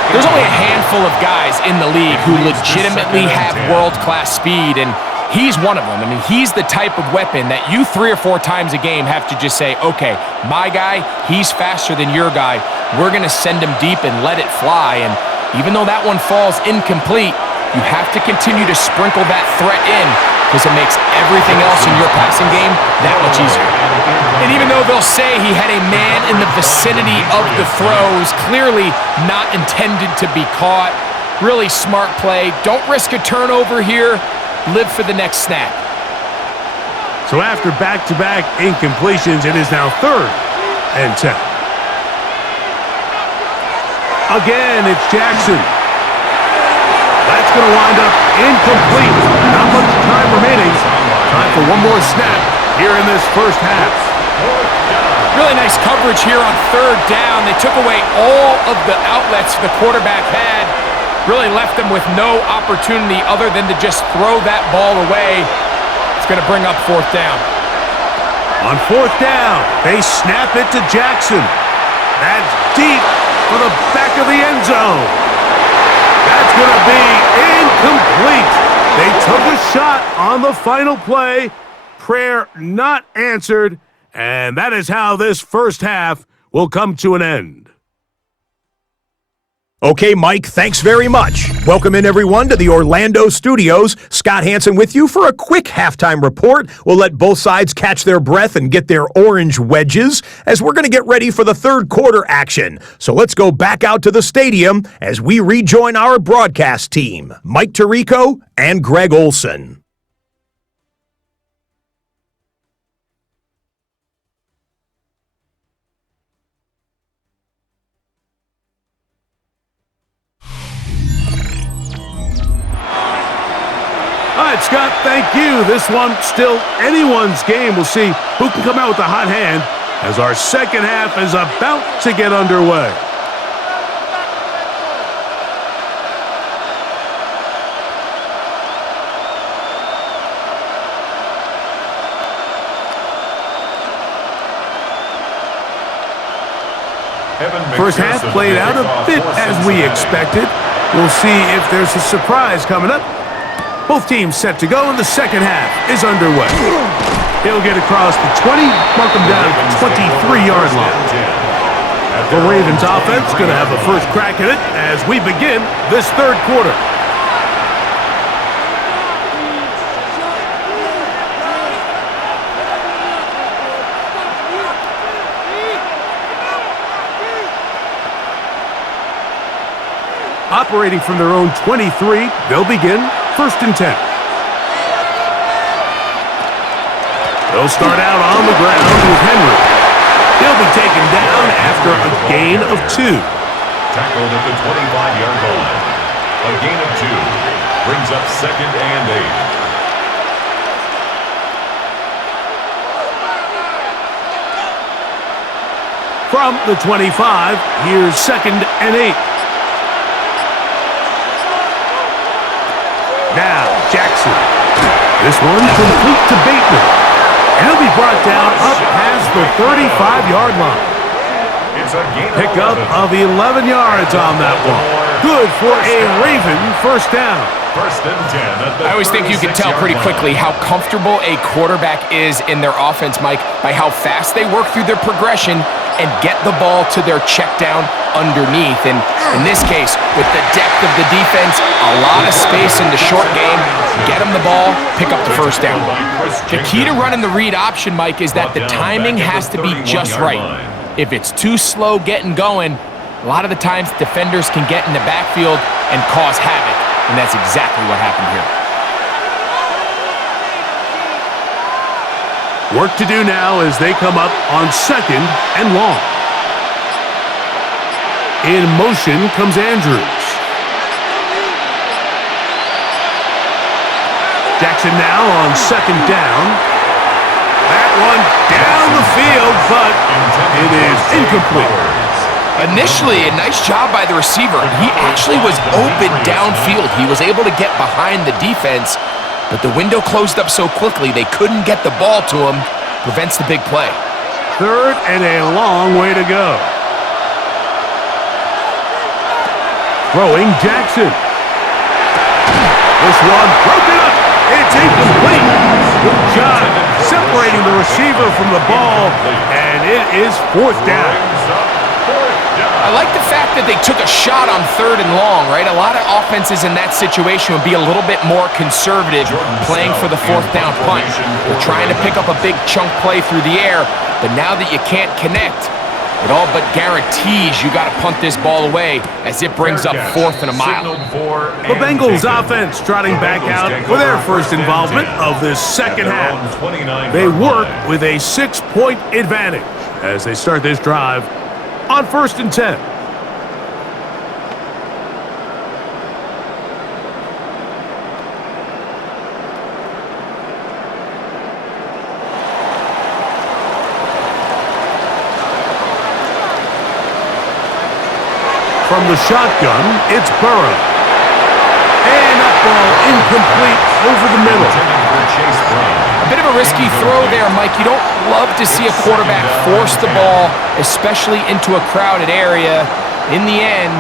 There's only a handful of guys in the league who legitimately have world-class speed, and he's one of them. I mean, he's the type of weapon that you 3 or 4 times a game have to just say, okay, my guy, he's faster than your guy. We're going to send him deep and let it fly. And even though that one falls incomplete, you have to continue to sprinkle that threat in because it makes everything else in your passing game that much easier. And even though they'll say he had a man in the vicinity of the throws, clearly not intended to be caught, really smart play. Don't risk a turnover here. Live for the next snap. So after back-to-back incompletions, it is now 3rd and 10. Again, it's Jackson. That's going to wind up incomplete. Not much time remaining. Time for one more snap here in this first half. Really nice coverage here on 3rd down. They took away all of the outlets the quarterback had. Really left them with no opportunity other than to just throw that ball away. It's going to bring up 4th down. On fourth down, they snap it to Jackson. That's deep for the back of the end zone. That's going to be incomplete. They took a shot on the final play. Prayer not answered. And that is how this first half will come to an end. Okay, Mike, thanks very much. Welcome in, everyone, to the Orlando studios. Scott Hansen with you for a quick halftime report. We'll let both sides catch their breath and get their orange wedges as we're going to get ready for the third quarter action. So let's go back out to the stadium as we rejoin our broadcast team, Mike Tirico and Greg Olson. All right, Scott, thank you. This one still anyone's game. We'll see who can come out with the hot hand as our second half is about to get underway. First half played out a bit as we expected. We'll see if there's a surprise coming up. Both teams set to go, and the second half is underway. He'll get across the 20, mark him down at the 23-yard line. The Ravens offense going to have a first crack at it as we begin this third quarter. Operating from their own 23, they'll begin first and 10. They'll start out on the ground with Henry. He'll be taken down after a gain of 2. Tackled at the 25-yard line. A gain of 2 brings up second and 8. From the 25, here's second and 8. Now, Jackson. This one complete to Bateman. He'll be brought down up past the 35-yard line. It's a gain Pickup of 11 yards on that one. Good for a Raven first down. First and 10. I always think you can tell pretty quickly how comfortable a quarterback is in their offense, Mike, by how fast they work through their progression and get the ball to their check down underneath. And in this case, with the depth of the defense, a lot of space in the short game, get them the ball, pick up the first down. The key to running the read option, Mike, is that the timing has to be just right. If it's too slow getting going, a lot of the times defenders can get in the backfield and cause havoc, and that's exactly what happened here. Work to do now as they come up on second and long. In motion comes Andrews. Jackson now on second down. That one down the field, but it is incomplete. Initially, a nice job by the receiver. He actually was open downfield. He was able to get behind the defense, but the window closed up so quickly they couldn't get the ball to him. Prevents the big play. Third and a long way to go. Throwing Jackson. This one broken up. It's incomplete. Good job separating the receiver from the ball, and it is fourth down. I like the fact that they took a shot on third and long, right? A lot of offenses in that situation would be a little bit more conservative playing for the fourth down punt. They're trying to pick up a big chunk play through the air, but now that you can't connect, it all but guarantees you got to punt this ball away as it brings up fourth and a mile. The Bengals offense trotting back out for their first involvement of this second half. They work with a 6-point advantage as they start this drive on first and 10. From the shotgun, it's Burrow. And that ball incomplete over the middle. bit of a risky throw there, Mike. You don't love to see a quarterback force the ball, especially into a crowded area. In the end,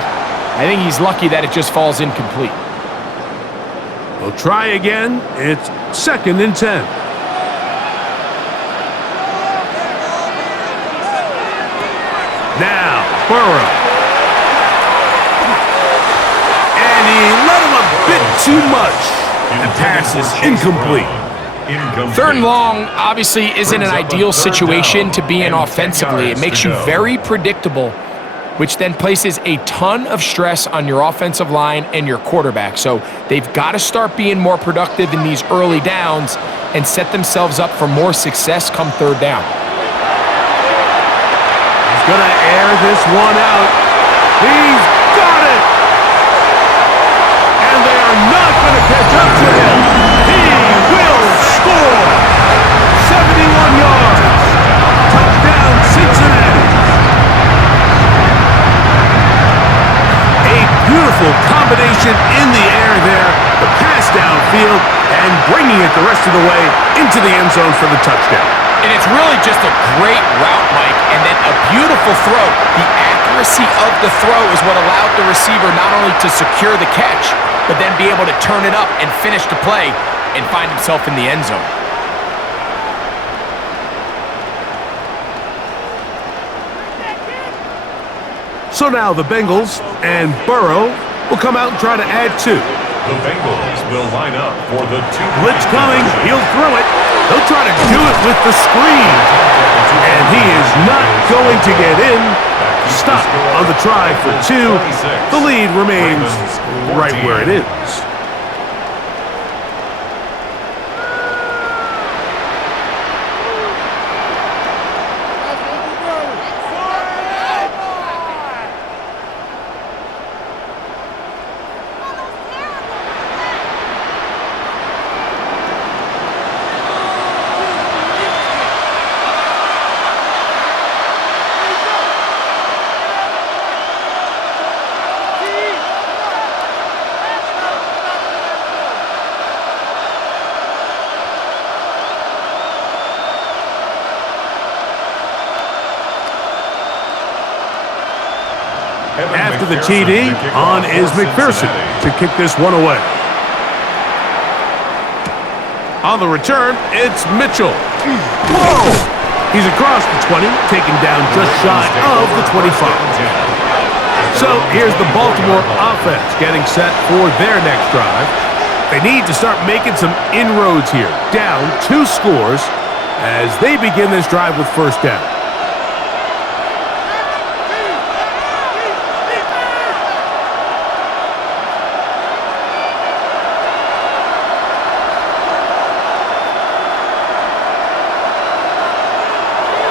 I think he's lucky that it just falls incomplete. We'll try again. It's 2nd and 10. Now, Burrow. And he let him a bit too much. The pass is incomplete. 3rd and long obviously isn't an ideal situation to be in offensively. It makes you very predictable, which then places a ton of stress on your offensive line and your quarterback. So they've got to start being more productive in these early downs and set themselves up for more success come 3rd down. He's going to air this one out. He's got it! And they are not going to catch up to him. He will score! 71 yards. Touchdown, Cincinnati. A beautiful combination in the air there. The pass downfield and bringing it the rest of the way into the end zone for the touchdown. And it's really just a great route, Mike, and then a beautiful throw. The accuracy of the throw is what allowed the receiver not only to secure the catch, but then be able to turn it up and finish the play and find himself in the end zone. So now the Bengals and Burrow will come out and try to add 2. The Bengals will line up for the 2. Blitz coming. He'll throw it. He'll try to do it with the screen. And he is not going to get in. Stop on the try for 2. The lead remains right where it is. After the TD, on is McPherson to kick this one away. On the return, it's Mitchell. Whoa! He's across the 20, taken down just shy of the 25. So here's the Baltimore offense getting set for their next drive. They need to start making some inroads here, down 2 scores as they begin this drive with 1st down.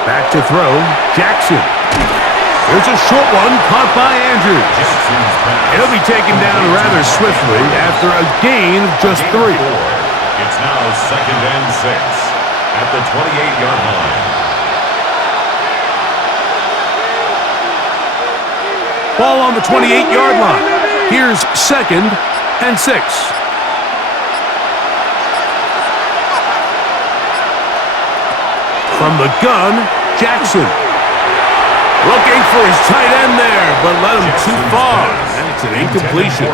Back to throw, Jackson. There's a short one caught by Andrews. He'll be taken down rather swiftly after a gain of just 3. It's now 2nd and 6 at the 28-yard line. Ball on the 28-yard line. Here's 2nd and 6. From the gun, Jackson. Looking for his tight end there, but let him too far. And it's an incompletion.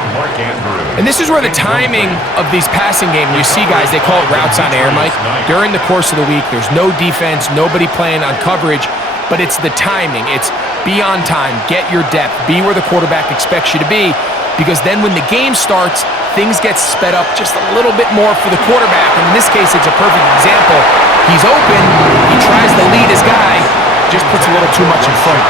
And this is where the timing of these passing games, you see guys, they call it routes on air, Mike. During the course of the week, there's no defense, nobody playing on coverage, but it's the timing. It's be on time, get your depth, be where the quarterback expects you to be, because then when the game starts, things get sped up just a little bit more for the quarterback. And in this case, it's a perfect example. He's open, he tries to lead his guy, just puts a little too much in front.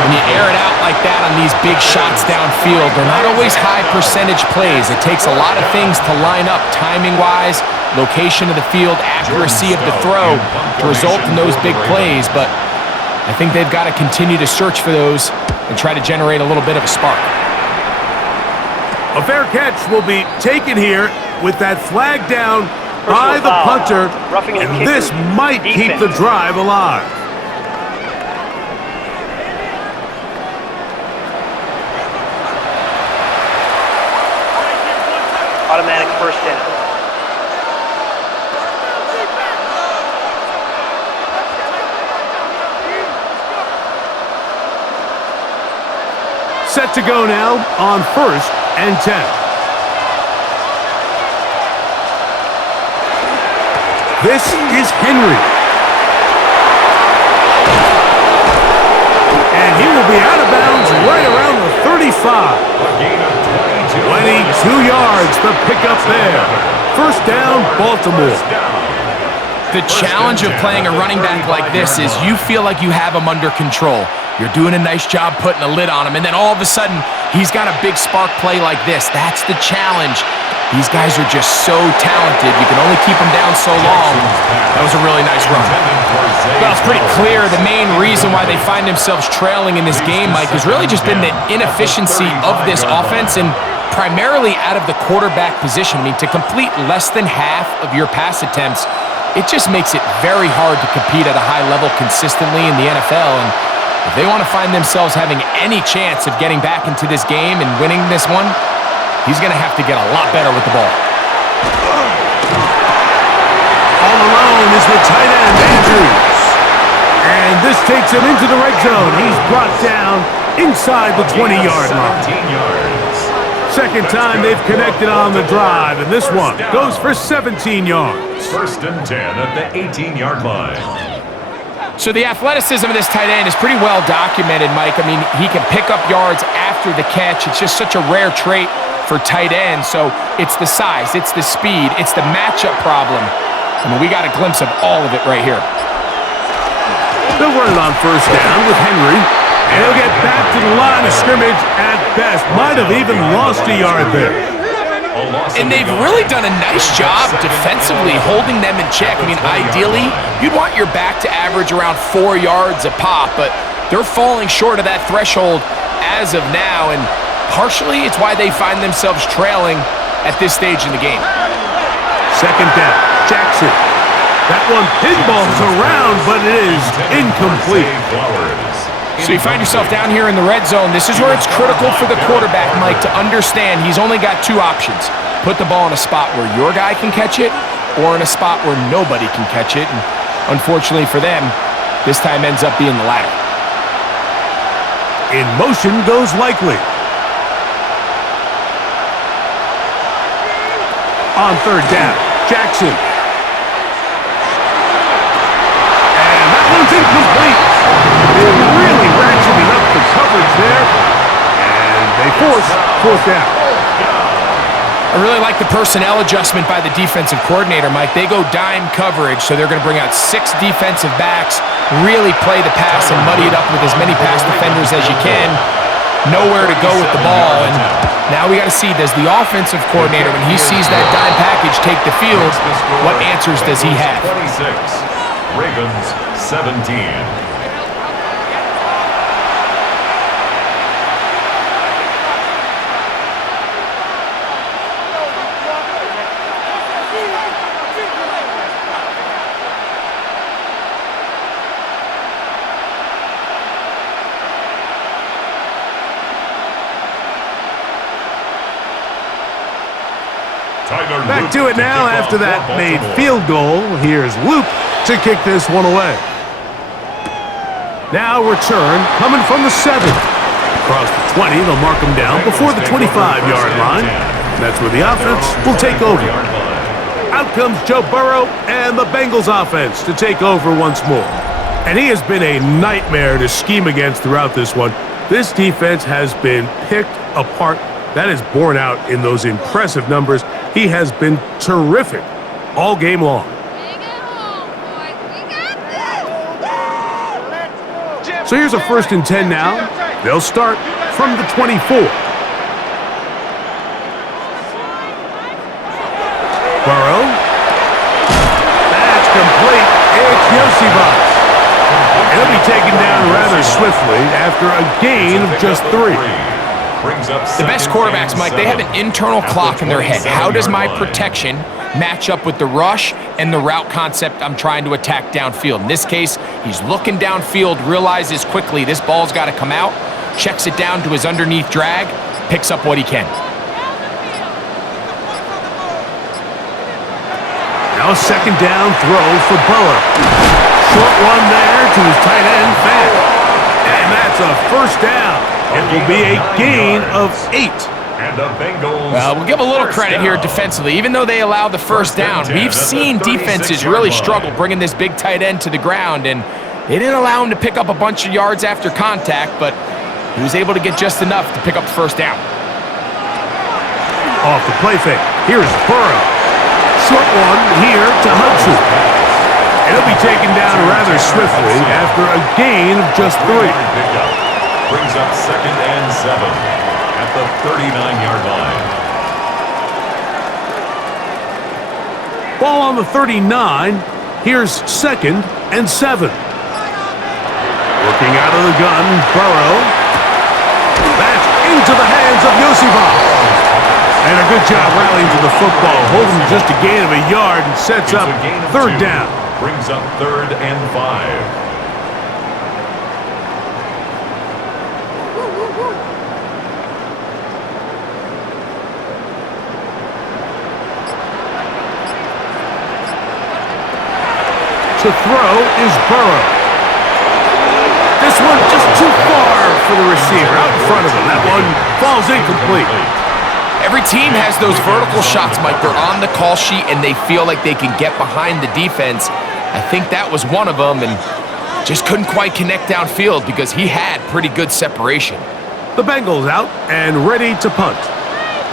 When you air it out like that on these big shots downfield, they're not always high percentage plays. It takes a lot of things to line up timing-wise, location of the field, accuracy of the throw to result in those big plays. But I think they've got to continue to search for those and try to generate a little bit of a spark. A fair catch will be taken here with that flag down by the punter, and this might keep the drive alive. Automatic 1st down. Set to go now on 1st and 10. This is Henry. And he will be out of bounds right around the 35. A gain of 22 yards, the pickup there. First down, Baltimore. The challenge of playing a running back like this is you feel like you have him under control. You're doing a nice job putting a lid on him, and then all of a sudden, he's got a big spark play like this. That's the challenge. These guys are just so talented. You can only keep them down so long. That was a really nice run. Well, it's pretty clear the main reason why they find themselves trailing in this game, Mike, has really just been the inefficiency of this offense and primarily out of the quarterback position. I mean, to complete less than half of your pass attempts, it just makes it very hard to compete at a high level consistently in the NFL. And if they want to find themselves having any chance of getting back into this game and winning this one, he's going to have to get a lot better with the ball. All alone is the tight end, Andrews. And this takes him into the red zone. He's brought down inside the 20-yard line. 17 yards. Second time they've connected on the drive, and this one goes for 17 yards. First and 10 at the 18-yard line. So the athleticism of this tight end is pretty well documented, Mike. I mean, he can pick up yards after the catch. It's just such a rare trait for tight ends. So it's the size, it's the speed, it's the matchup problem. I mean, we got a glimpse of all of it right here. They'll run it on first down with Henry. And he'll get back to the line of scrimmage at best. Might have even lost a yard there. And they've really done a nice job defensively holding them in check. I mean, ideally, you'd want your back to average around 4 yards a pop, but they're falling short of that threshold as of now, and partially it's why they find themselves trailing at this stage in the game. Second down, Jackson. That one pinballs around, but it is incomplete. So you find yourself down here in the red zone. This is where it's critical for the quarterback, Mike, to understand he's only got two options. Put the ball in a spot where your guy can catch it or in a spot where nobody can catch it. And unfortunately for them, this time ends up being the latter. In motion goes Likely. On third down, Jackson. And that one's incomplete. They're really ratcheting up the coverage there, and they force fourth down. I really like the personnel adjustment by the defensive coordinator, Mike. They go dime coverage, so they're going to bring out 6 defensive backs, really play the pass and muddy it up with as many pass defenders as you can. Nowhere to go with the ball, and now we got to see, does the offensive coordinator, when he sees that dime package take the field, what answers does he have? 26, Ravens 17. Back to it now after that made field goal. Here's Luke to kick this one away. Now return coming from the 7. Across the 20, they'll mark him down before the 25-yard line. That's where the offense will take over. Out comes Joe Burrow and the Bengals offense to take over once more. And he has been a nightmare to scheme against throughout this one. This defense has been picked apart. That is borne out in those impressive numbers. He has been terrific all game long. So here's a first and 10 now. They'll start from the 24. Burrow. That's complete. It's Yosibas. And he'll be taken down rather swiftly after a gain of just 3. The best quarterbacks, Mike, they have an internal clock in their head. How does my protection match up with the rush and the route concept I'm trying to attack downfield? In this case, he's looking downfield, realizes quickly this ball's got to come out, checks it down to his underneath drag, picks up what he can. Now a second down throw for Burrow. Short one there to his tight end, Fan. And that's a first down. It will be a gain of 8. And the Bengals. Well, we'll give a little credit here defensively. Even though they allow the first down, we've seen defenses really struggle bringing this big tight end to the ground, and they didn't allow him to pick up a bunch of yards after contact, but he was able to get just enough to pick up the first down. Off the play fake. Here's Burrow. Short one here to Hudson. It'll be taken down rather swiftly after a gain of just 3. Brings up 2nd and 7 at the 39-yard line. Ball on the 39. Here's 2nd and 7. Looking out of the gun, Burrow. That's into the hands of Yosifov. And a good job rallying to the football, holding just a gain of a yard and sets up 3rd down. Brings up 3rd and 5. To throw is Burrow. This one just too far for the receiver, out in front of him. That one falls incomplete. Every team has those vertical shots, Mike. They're on the call sheet, and they feel like they can get behind the defense. I think that was one of them, and just couldn't quite connect downfield because he had pretty good separation. The Bengals out and ready to punt.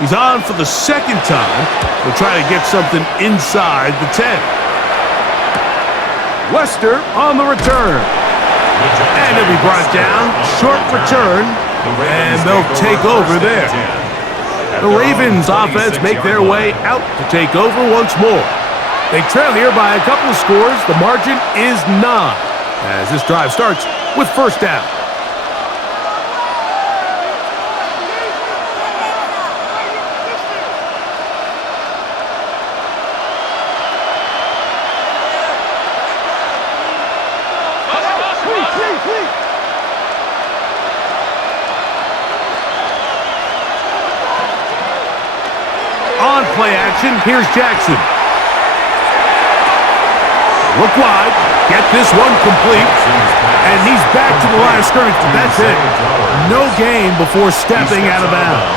He's on for the 2nd time. We'll try to get something inside the 10. Lester on the return. And he'll be brought down. Short return. And they'll take over there. The Ravens offense make their way out to take over once more. They trail here by a couple of scores. The margin is 9 as this drive starts with 1st down. On play action, here's Jackson. Look wide, get this one complete, and he's back to the line of scrimmage, but that's it. No gain before stepping out of bounds.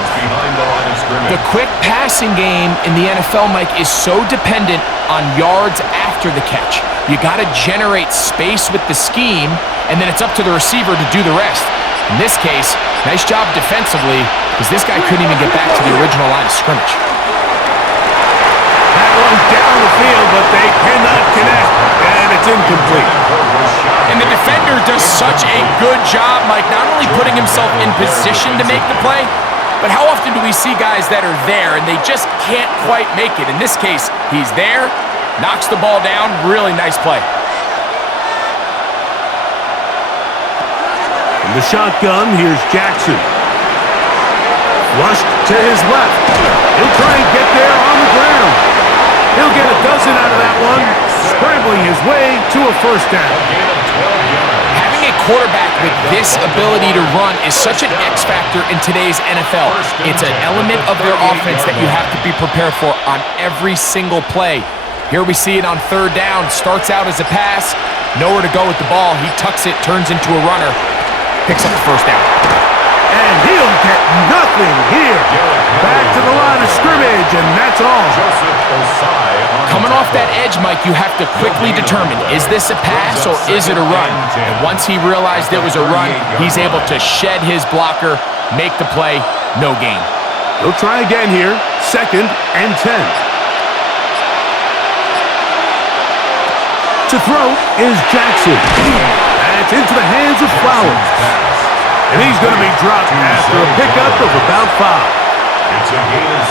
The quick passing game in the NFL, Mike, is so dependent on yards after the catch. You got to generate space with the scheme, and then it's up to the receiver to do the rest. In this case, nice job defensively, because this guy couldn't even get back to the original line of scrimmage. That one's down the field, but they cannot connect, and it's incomplete. And the defender does such a good job, Mike, not only putting himself in position to make the play, but how often do we see guys that are there and they just can't quite make it? In this case, he's there, knocks the ball down, really nice play. In the shotgun, here's Jackson. Flushed to his left. He'll try and get there on the ground. He'll get a dozen out of that one, scrambling his way to a 1st down. Having a quarterback with this ability to run is such an X factor in today's NFL. It's an element of their offense that you have to be prepared for on every single play. Here we see it on 3rd down. Starts out as a pass, nowhere to go with the ball. He tucks it, turns into a runner, picks up the 1st down. And he'll get nothing here. Back to the line of scrimmage, and that's all. Coming off that edge, Mike, you have to quickly determine, is this a pass or is it a run? And once he realized it was a run, he's able to shed his blocker, make the play, no gain. He'll try again here, 2nd and 10. To throw is Jackson. That's into the hands of Flowers. And he's going to be dropped after a pickup of about 5.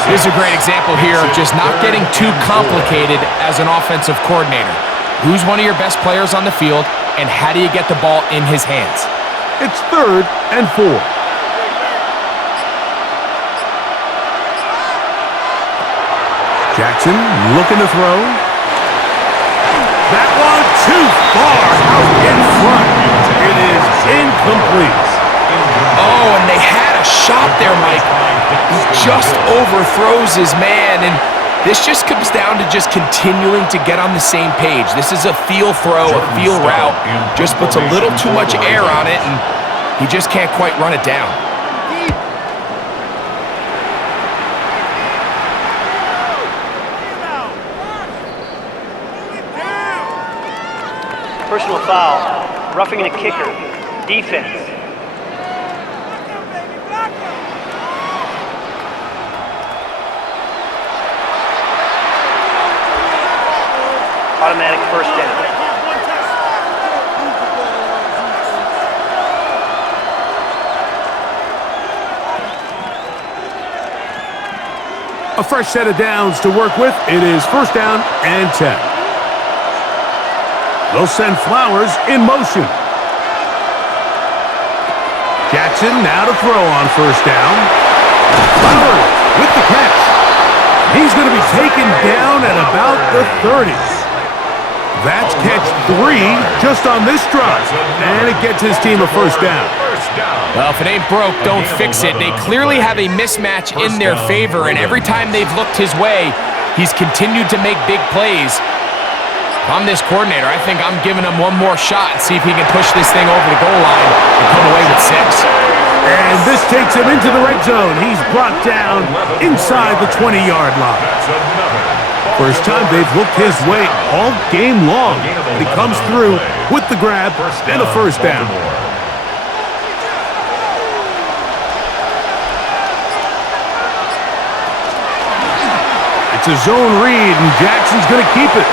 This is a great example here of just not getting too complicated as an offensive coordinator. Who's one of your best players on the field, and how do you get the ball in his hands? It's 3rd and 4. Jackson looking to throw. That one too far out in front. It is incomplete. Oh, and they had a shot there, Mike. He just overthrows his man, and this just comes down to just continuing to get on the same page. This is a feel throw, a feel route. Just puts a little too much air on it, and He just can't quite run it down. Personal foul, roughing the kicker, defense. Automatic first down. A fresh set of downs to work with. It is first down and 10. They'll send Flowers in motion. Jackson now to throw on first down. Flowers with the catch. He's going to be taken down at about the 30. That's catch 3 just on this drive. And it gets his team a first down. Well, if it ain't broke, don't fix it. They clearly have a mismatch in their favor, and every time they've looked his way, he's continued to make big plays. If I'm this coordinator, I think I'm giving him one more shot and see if he can push this thing over the goal line and come away with 6. And this takes him into the red zone. He's brought down inside the 20-yard line. First time they've looked his way all game long. And he comes through with the grab and a first down. It's a zone read, and Jackson's going to keep it.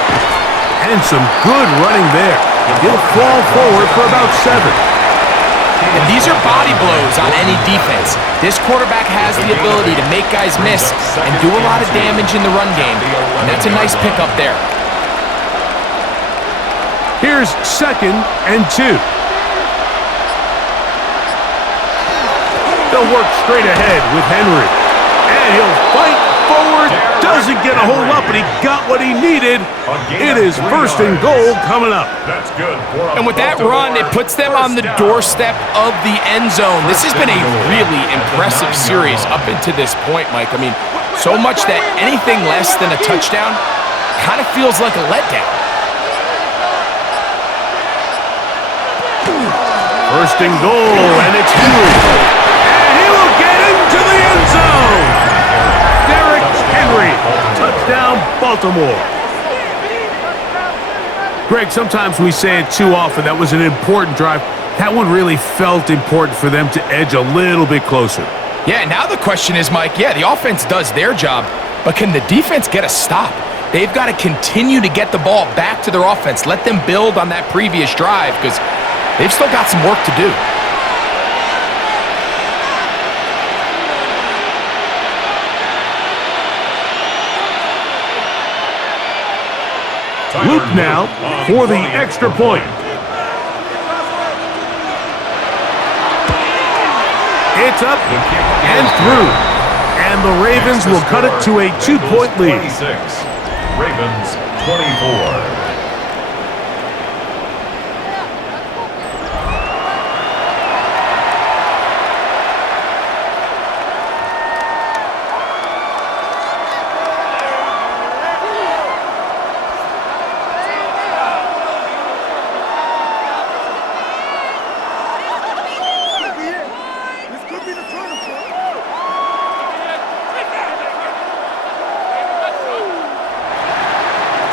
And some good running there. He'll fall forward for about 7. And these are body blows on any defense. This quarterback has the ability to make guys miss and do a lot of damage in the run game. And that's a nice pickup there. Here's second and 2. They'll work straight ahead with Henry. And he'll fight forward. Doesn't get a hold up, but he got what he needed. It is first and goal coming up. That's good. And with that run, it puts them on the doorstep of the end zone. This has been a really impressive series up into this point, Mike. I mean, so much that anything less than a touchdown kind of feels like a letdown. First and goal, and it's Henry. And he will get into the end zone. Henry, touchdown, Baltimore. Greg, sometimes we say it too often. That was an important drive. That one really felt important for them to edge a little bit closer. Yeah, now the question is, Mike, yeah, the offense does their job, but can the defense get a stop? They've got to continue to get the ball back to their offense. Let them build on that previous drive because they've still got some work to do. Luke now for the extra point. It's up and through. And the Ravens will cut it to a 2-point lead. 26. Ravens 24.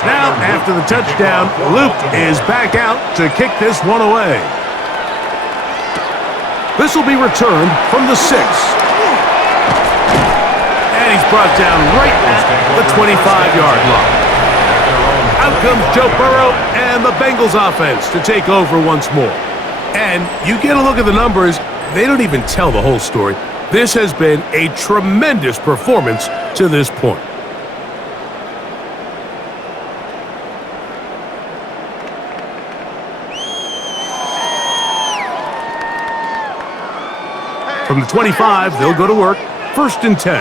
Now, after the touchdown, Luke is back out to kick this one away. This will be returned from the 6. And he's brought down right at the 25-yard line. Out comes Joe Burrow and the Bengals offense to take over once more. And you get a look at the numbers, they don't even tell the whole story. This has been a tremendous performance to this point. From the 25, they'll go to work. First and 10.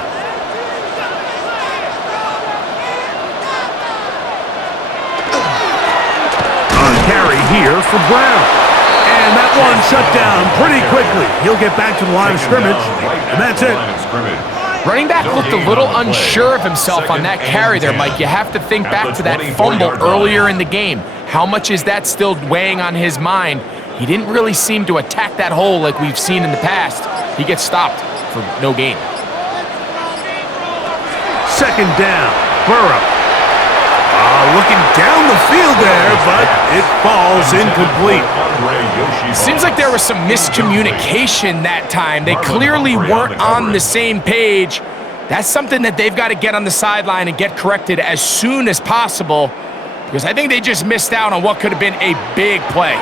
On carry here for Brown. And that one shut down pretty quickly. He'll get back to the line of scrimmage, and that's it. Running back looked a little unsure of himself on that carry there, Mike. You have to think back to that fumble earlier in the game. How much is that still weighing on his mind? he didn't really seem to attack that hole like we've seen in the past. He gets stopped for no gain. Second down, Burrow. Looking down the field there, but it falls incomplete. Seems like there was some miscommunication that time. They clearly weren't on the same page. That's something that they've got to get on the sideline and get corrected as soon as possible, because I think they just missed out on what could have been a big play.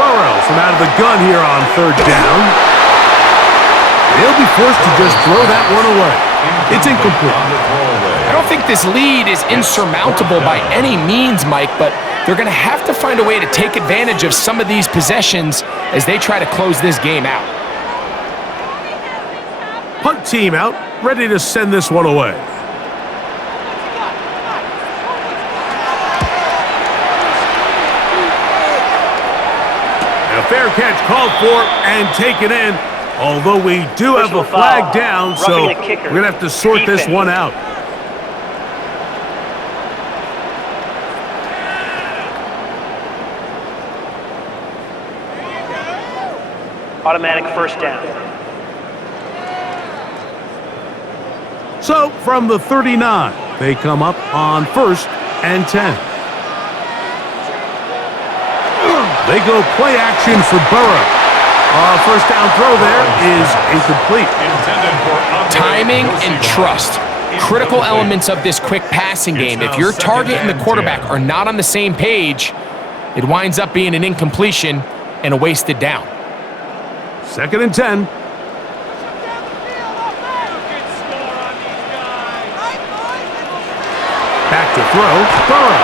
Burrow from out of the gun here on third down. They'll be forced to just throw that one away. It's incomplete. I don't think this lead is insurmountable by any means, Mike, but they're going to have to find a way to take advantage of some of these possessions as they try to close this game out. Punt team out, ready to send this one away. A fair catch called for and taken in. Although we do have a flag down, so we're going to have to sort this one out. Automatic first down. So from the 39, they come up on 1st and 10. They go play action for Burrow. First down throw there is incomplete. Timing and trust. Critical elements of this quick passing game. If your target and the quarterback are not on the same page, it winds up being an incompletion and a wasted down. 2nd and 10. Back to throw, Burrow.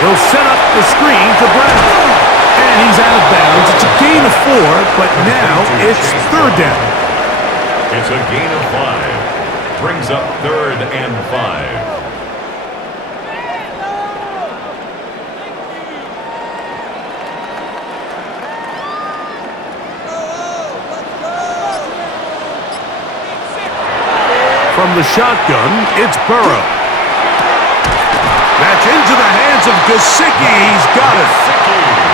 He'll set up the screen to Brown. And he's out of bounds. It's a gain of 4, but now it's 3rd down. It's a gain of 5. Brings up 3rd and 5. From the shotgun, it's Burrow. That's into the hands of Gesicki. He's got it.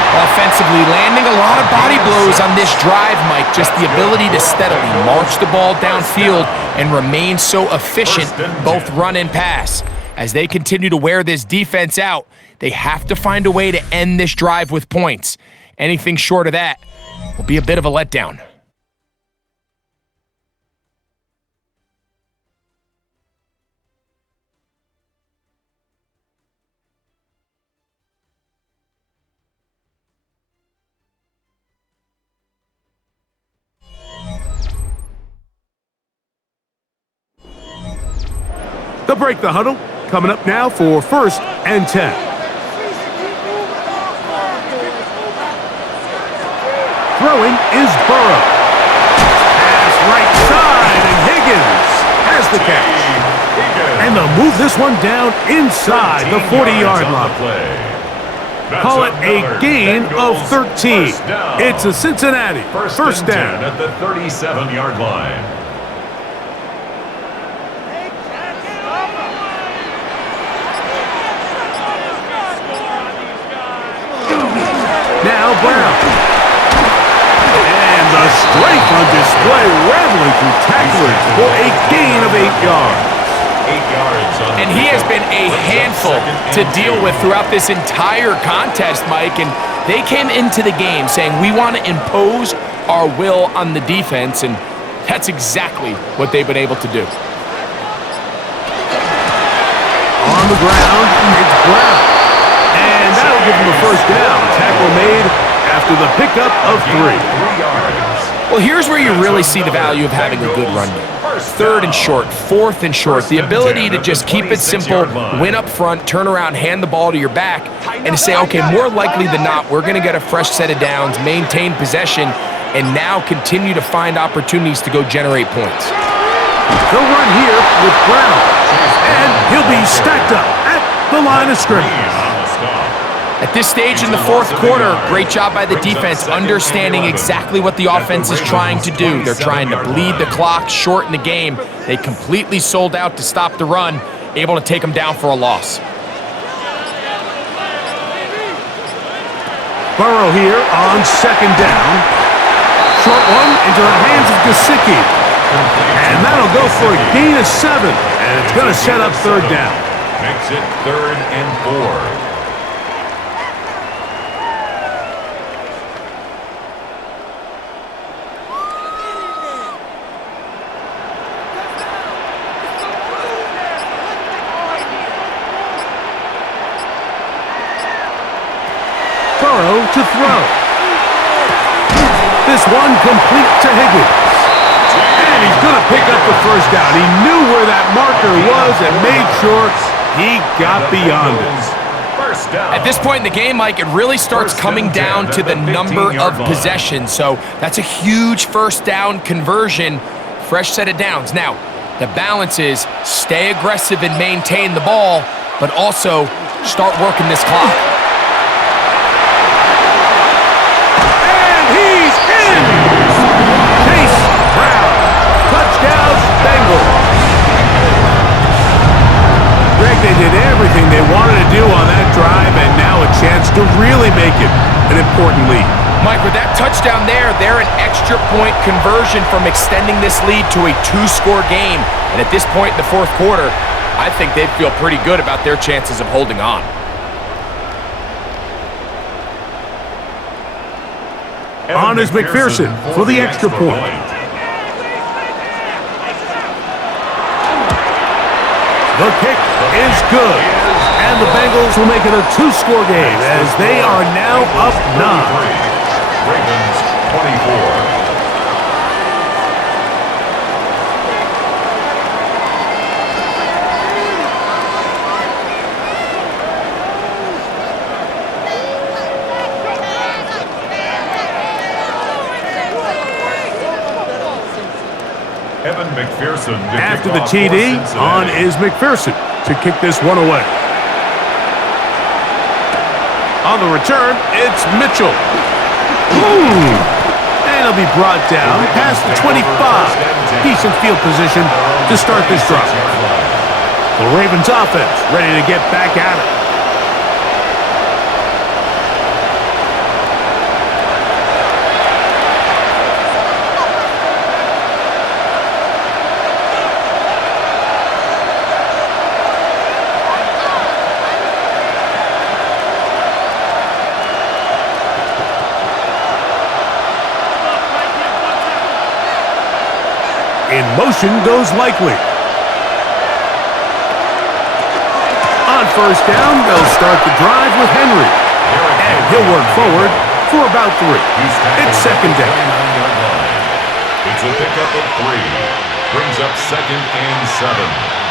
Offensively, landing a lot of body blows on this drive, Mike. Just the ability to steadily march the ball downfield and remain so efficient, both run and pass. As they continue to wear this defense out, they have to find a way to end this drive with points. Anything short of that will be a bit of a letdown. They'll break the huddle. Coming up now for 1st and 10. Throwing is Burrow. Pass right side, and Higgins has the catch. And they'll move this one down inside the 40-yard line. Call it a gain of 13. It's a Cincinnati first down at the 37-yard line. Now Brown. And the strength on display, rattling through tacklers for a gain of 8 yards. 8 yards. And he has been a handful to deal with throughout this entire contest, Mike. And they came into the game saying, we want to impose our will on the defense. And that's exactly what they've been able to do. On the ground, it's Brown. And that'll give him a first down. Tackle made after the pickup of 3. 3 yards. Well, here's where you really see the value of having a good run game. 3rd and short, 4th and short, the ability to just keep it simple, win up front, turn around, hand the ball to your back, and to say, okay, more likely than not, we're going to get a fresh set of downs, maintain possession, and now continue to find opportunities to go generate points. They'll run here with Brown. And he'll be stacked up at the line of scrimmage. At this stage in the 4th quarter, great job by the defense understanding exactly what the offense is trying to do. They're trying to bleed the clock, shorten the game. They completely sold out to stop the run, able to take them down for a loss. Burrow here on second down. Short one into the hands of Gesicki. And that'll go for a gain of 7. And it's going to set up third down. Makes it 3rd and 4. Burrow to throw. This one complete to Higgins. And he's going to pick up the first down. He knew where that marker was and made sure he got beyond it. First down. At this point in the game, Mike, it really starts coming down to the number of possessions. So that's a huge first down conversion, fresh set of downs. Now, the balance is stay aggressive and maintain the ball, but also start working this clock. And he's in! Chase Brown. Touchdown, Bengals. Greg, they did everything they wanted to do on that drive, and now a chance to really make it an important lead. Mike, with that touchdown there, they're an extra point conversion from extending this lead to a 2-score game. And at this point in the fourth quarter, I think they'd feel pretty good about their chances of holding on. On is McPherson for the extra point. The kick is good. And the Bengals will make it a 2-score game as they are now up 9. Ravens 24. McPherson after the TD, on is McPherson to kick this one away. On the return, it's Mitchell. And he'll be brought down past the 25. Decent field position to start this drive. The Ravens offense ready to get back at it. In motion goes Likely. On first down, they'll start the drive with Henry. And he'll work forward for about 3. It's second down. It's a pickup of 3. Brings up 2nd and 7.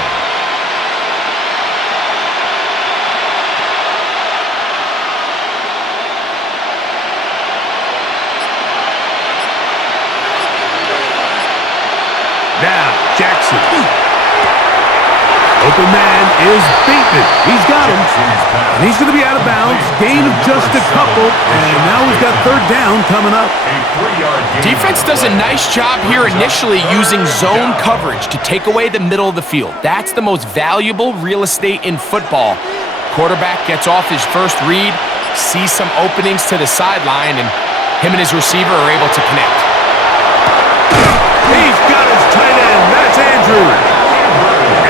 Now, Jackson. Open man is Bateman. He's got him. And he's going to be out of bounds. Gain of just a couple. And now we've got third down coming up. Defense does a nice job here initially using zone coverage to take away the middle of the field. That's the most valuable real estate in football. Quarterback gets off his first read, sees some openings to the sideline, and him and his receiver are able to connect. He's got his tight end. That's Andrew.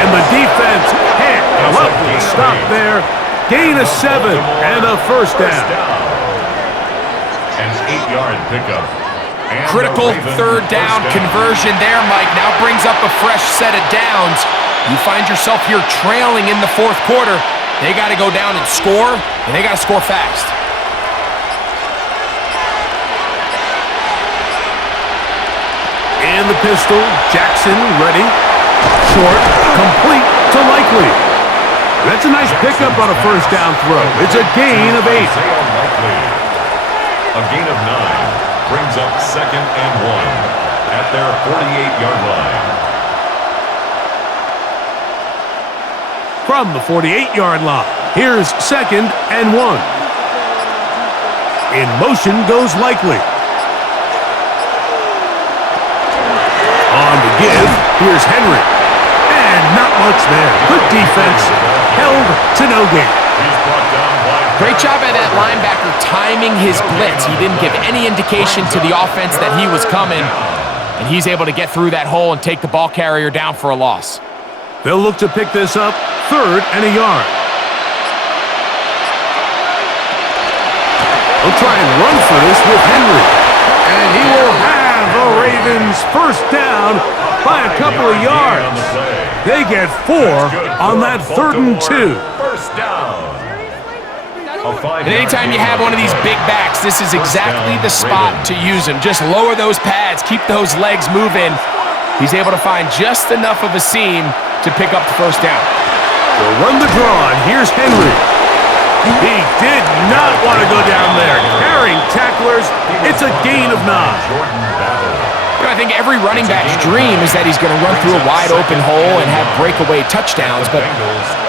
And the defense can't come up with a stop there. Gain of 7 and a first down. An 8-yard pickup. Critical third down conversion there, Mike. Now brings up a fresh set of downs. You find yourself here trailing in the fourth quarter. They got to go down and score, and they got to score fast. In the pistol, Jackson ready. Short, complete to Likely. That's a nice pickup on a first down throw. It's a gain of 8. A gain of 9 brings up 2nd and 1 at their 48-yard line. From the 48-yard line, here's 2nd and 1. In motion goes Likely. On the give, here's Henry. And not much there. Good defense. Held to no gain. He's brought down by Great job by that linebacker timing his blitz. He didn't give any indication to the offense that he was coming, and he's able to get through that hole and take the ball carrier down for a loss. They'll look to pick this up, 3rd and a yard. They'll try and run for this with Henry. And he will have the Ravens first down by a couple of yards. They get 4 on that 3rd and 2. First down. And anytime you have one of these big backs, this is exactly the spot to use him. Just lower those pads, keep those legs moving. He's able to find just enough of a seam to pick up the first down. They'll run the draw, and here's Henry. He did not want to go down there. Carrying tacklers, it's a gain of 9. I think every running back's dream is that he's going to run through a wide open hole and have breakaway touchdowns, but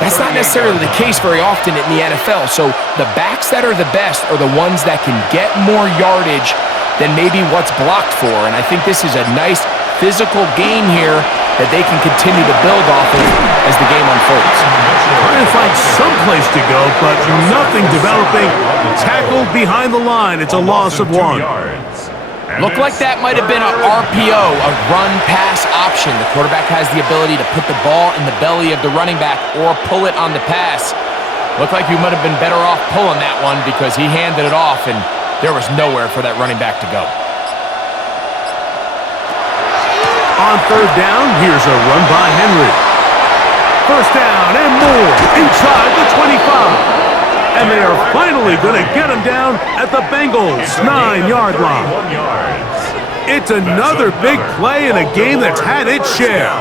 that's not necessarily the case very often in the NFL. So the backs that are the best are the ones that can get more yardage than maybe what's blocked for, and I think this is a nice physical gain here that they can continue to build off of as the game unfolds. Trying to find some place to go, but nothing developing. Tackled behind the line. It's a loss of 1. Looked like that might have been a RPO, a run-pass option. The quarterback has the ability to put the ball in the belly of the running back or pull it on the pass. Looked like you might have been better off pulling that one because he handed it off, and there was nowhere for that running back to go. On 3rd down, here's a run by Henry. First down and more inside the 25. And they are finally going to get him down at the Bengals' 9-yard line. It's another big play in a game that's had its share.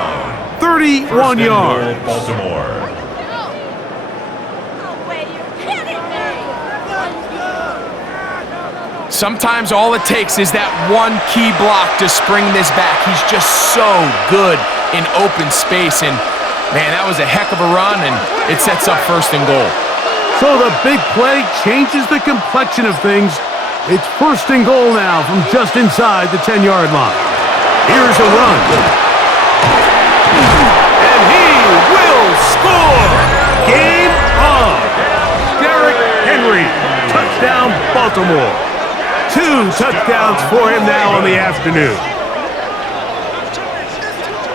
31 yards. Baltimore. Sometimes all it takes is that one key block to spring this back. He's just so good in open space, and man, that was a heck of a run, and it sets up 1st and goal. So the big play changes the complexion of things. It's 1st and goal now from just inside the 10-yard line. Here's a run. And he will score! Game on! Derrick Henry, touchdown Baltimore. 2 touchdowns for him now on the afternoon.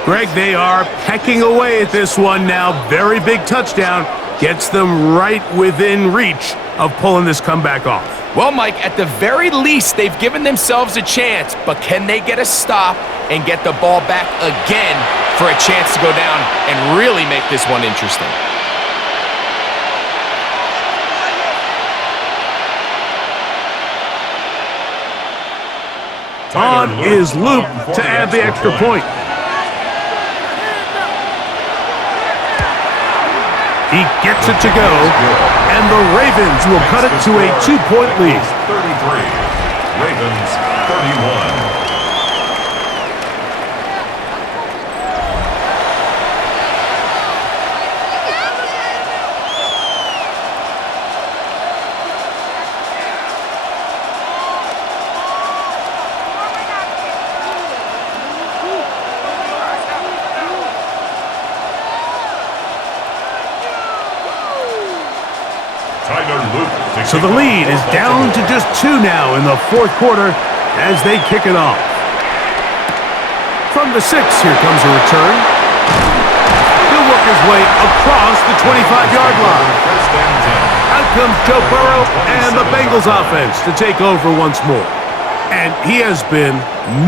Greg, they are pecking away at this one now. Very big touchdown. Gets them right within reach of pulling this comeback off. Well, Mike, at the very least, they've given themselves a chance, but can they get a stop and get the ball back again for a chance to go down and really make this one interesting? On is Luke to add the extra point. He gets it to go, and the Ravens will cut it to a 2-point lead. 33, Ravens 31. So the lead is down to just 2 now in the 4th quarter as they kick it off. From the 6, here comes a return. He'll work his way across the 25-yard line. Out comes Joe Burrow and the Bengals offense to take over once more. And he has been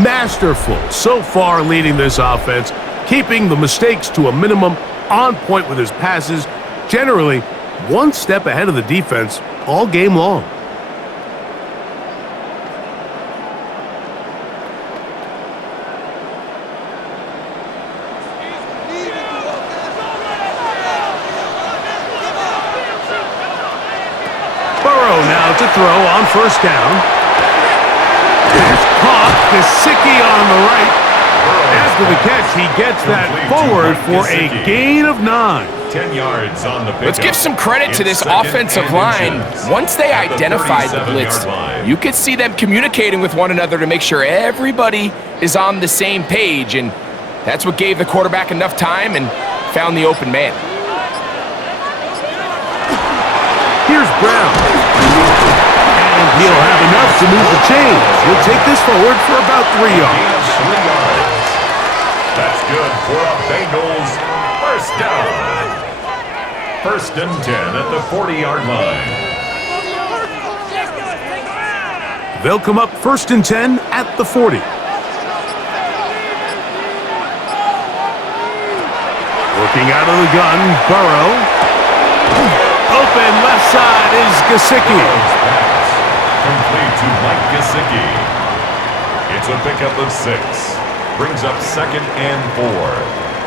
masterful so far leading this offense, keeping the mistakes to a minimum, on point with his passes, generally one step ahead of the defense all game long. Burrow now to throw on 1st down. Pass caught. Gesicki on the right. After the catch, he gets that forward for a gain of 9. 10 yards on the pickup. Let's give some credit to this offensive line. Once they identified the blitz, you could see them communicating with one another to make sure everybody is on the same page, and that's what gave the quarterback enough time and found the open man. Here's Here's Brown. And he'll have enough to move the chains. He'll take this forward for about 3 yards. 3 yards. That's good for a Bengals first down. 1st and 10 at the 40-yard line. They'll come up 1st and 10 at the 40. Working out of the gun, Burrow. Open left side is Gesicki. Complete to Mike Gesicki. It's a pickup of 6. Brings up 2nd and 4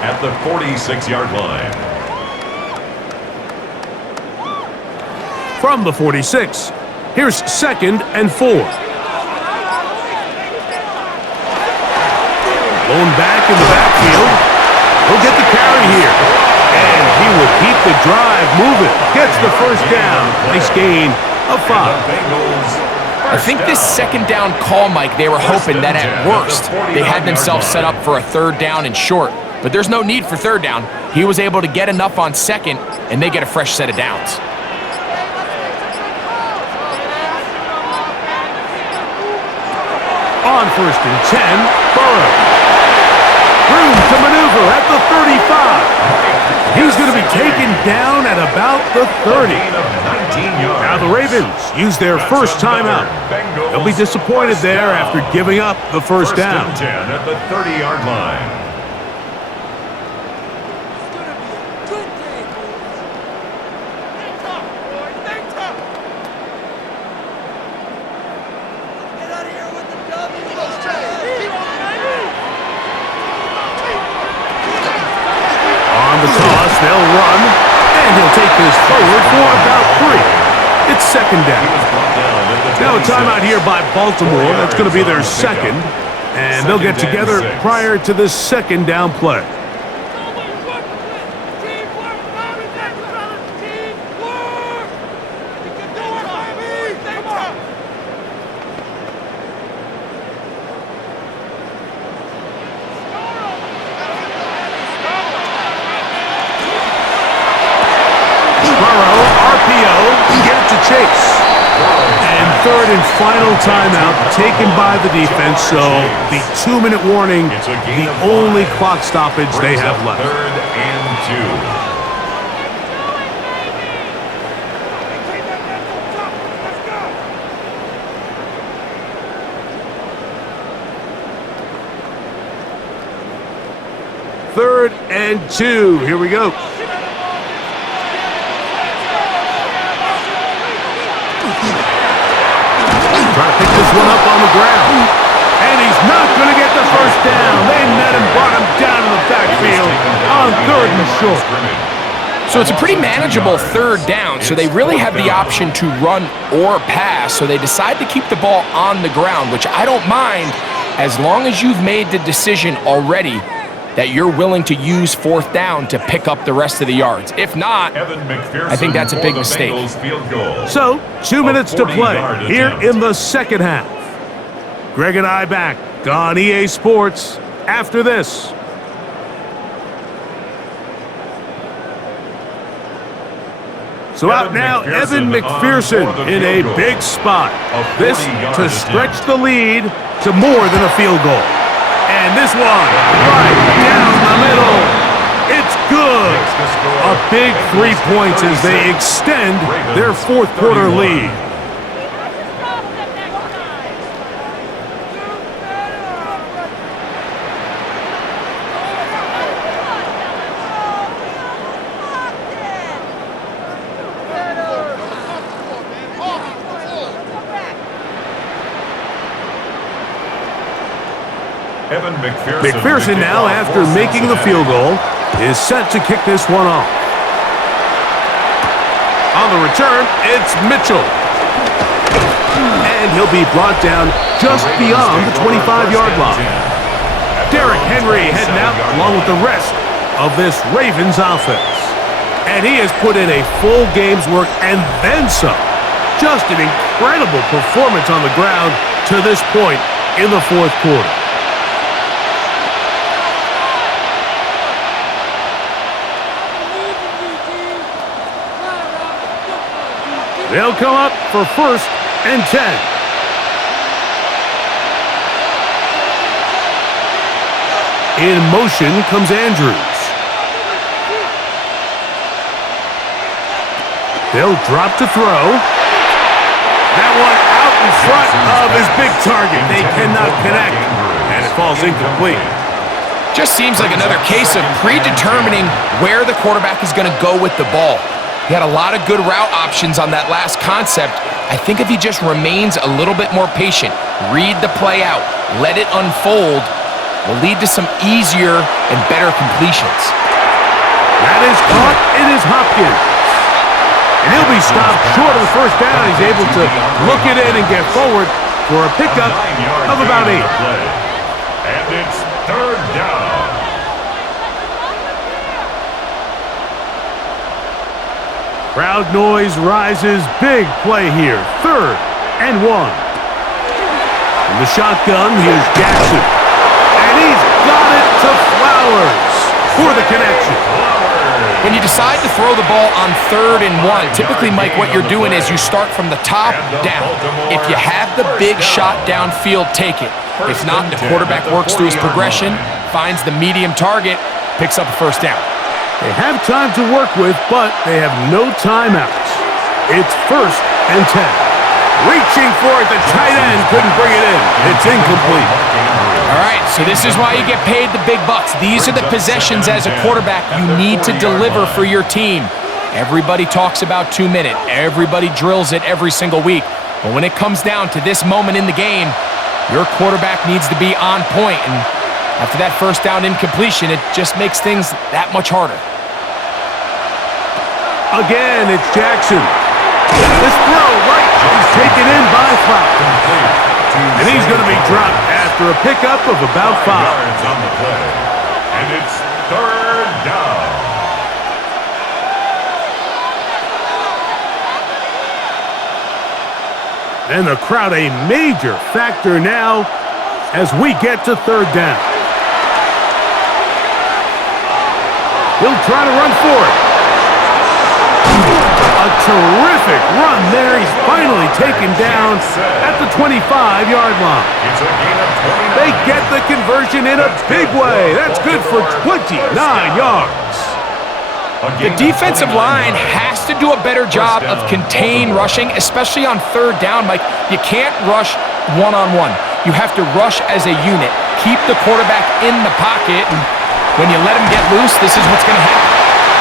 at the 46-yard line. From the 46, here's 2nd and 4. Blown back in the backfield. He'll get the carry here. And he will keep the drive moving. Gets the first down. Nice gain of 5. I think this 2nd down call, Mike, they were hoping that at worst they had themselves set up for a 3rd down and short. But there's no need for 3rd down. He was able to get enough on 2nd, and they get a fresh set of downs. On 1st and 10, Burrow. Room to maneuver at the 35. He's going to be taken down at about the 30. Now the Ravens use their first timeout. They'll be disappointed there after giving up the first down. 1st and 10 at the 30-yard line. On the toss, they'll run, and he'll take this forward for about 3. It's 2nd down. Now a timeout here by Baltimore. That's going to be their 2nd, and they'll get together prior to this 2nd down play. Chase. And 3rd and final timeout taken by the defense, so the 2-minute warning, the only clock stoppage they have left. 3rd and 2. 3rd and 2. Here we go. Trying to pick this one up on the ground. And he's not going to get the first down. They met him, brought him down in the backfield on 3rd and short. So it's a pretty manageable 3rd down, so they really have the option to run or pass, so they decide to keep the ball on the ground, which I don't mind as long as you've made the decision already that you're willing to use 4th down to pick up the rest of the yards. If not, I think that's a big mistake. So, 2 minutes to play here in the 2nd half. Greg and I back on EA Sports after this. So out now, Evan McPherson in a big spot. This to stretch the lead to more than a field goal. And this one, right down the middle. It's good. A big 3 points as they extend their 4th quarter lead. McPherson now, after making the field goal, is set to kick this one off. On the return, it's Mitchell. And he'll be brought down just beyond the 25-yard line. Derrick Henry heading out along with the rest of this Ravens offense. And he has put in a full game's work and then some. Just an incredible performance on the ground to this point in the 4th quarter. They'll come up for 1st and 10. In motion comes Andrews. They'll drop to throw. That one out in front of his big target. They cannot connect, and it falls incomplete. Just seems like another case of predetermining where the quarterback is going to go with the ball. He had a lot of good route options on that last concept. I think if he just remains a little bit more patient, read the play out, let it unfold, will lead to some easier and better completions. That is caught. It is Hopkins. And he'll be stopped short of the 1st down. He's able to look it in and get forward for a pickup of about 8. And it's 3rd down. Crowd noise rises. Big play here. 3rd and 1. In the shotgun, here's Jackson. And he's got it to Flowers for the connection. When you decide to throw the ball on 3rd and 1, typically, Mike, what you're doing is you start from the top down. If you have the big shot downfield, take it. If not, the quarterback works through his progression, finds the medium target, picks up a 1st down. They have time to work with, but they have no timeouts. It's 1st and 10. Reaching for it, the tight end couldn't bring it in. It's incomplete. All right, so this is why you get paid the big bucks. These are the possessions as a quarterback you need to deliver for your team. Everybody talks about 2-minute. Everybody drills it every single week. But when it comes down to this moment in the game, your quarterback needs to be on point. And after that 1st down incompletion, it just makes things that much harder. Again, it's Jackson. This throw right is taken in by Flowers. And he's going to be dropped after a pickup of about 5 yards on the play. And it's 3rd down. And the crowd a major factor now as we get to 3rd down. He'll try to run for it. A terrific run there. He's finally taken down at the 25-yard line. It's a gain of 29. They get the conversion in a big way. That's good for 29 yards. The defensive line has to do a better job of contain rushing, especially on 3rd down. Mike, you can't rush one-on-one. You have to rush as a unit. Keep the quarterback in the pocket, and when you let him get loose, this is what's going to happen.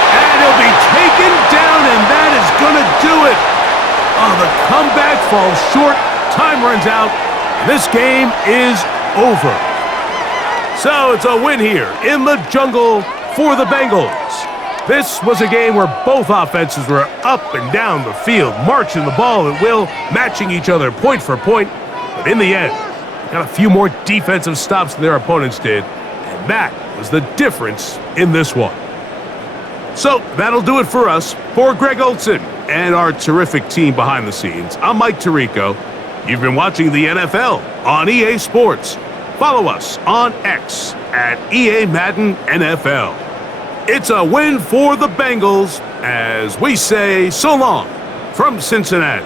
And he'll be taken down, and that is going to do it. Oh, the comeback falls short. Time runs out. This game is over. So it's a win here in the jungle for the Bengals. This was a game where both offenses were up and down the field, marching the ball at will, matching each other point for point. But in the end, they got a few more defensive stops than their opponents did, and that was the difference in this one. So that'll do it for us. For Greg Olson and our terrific team behind the scenes, I'm Mike Tirico. You've been watching the NFL on EA Sports. Follow us on X at EA Madden NFL. It's a win for the Bengals as we say so long from Cincinnati.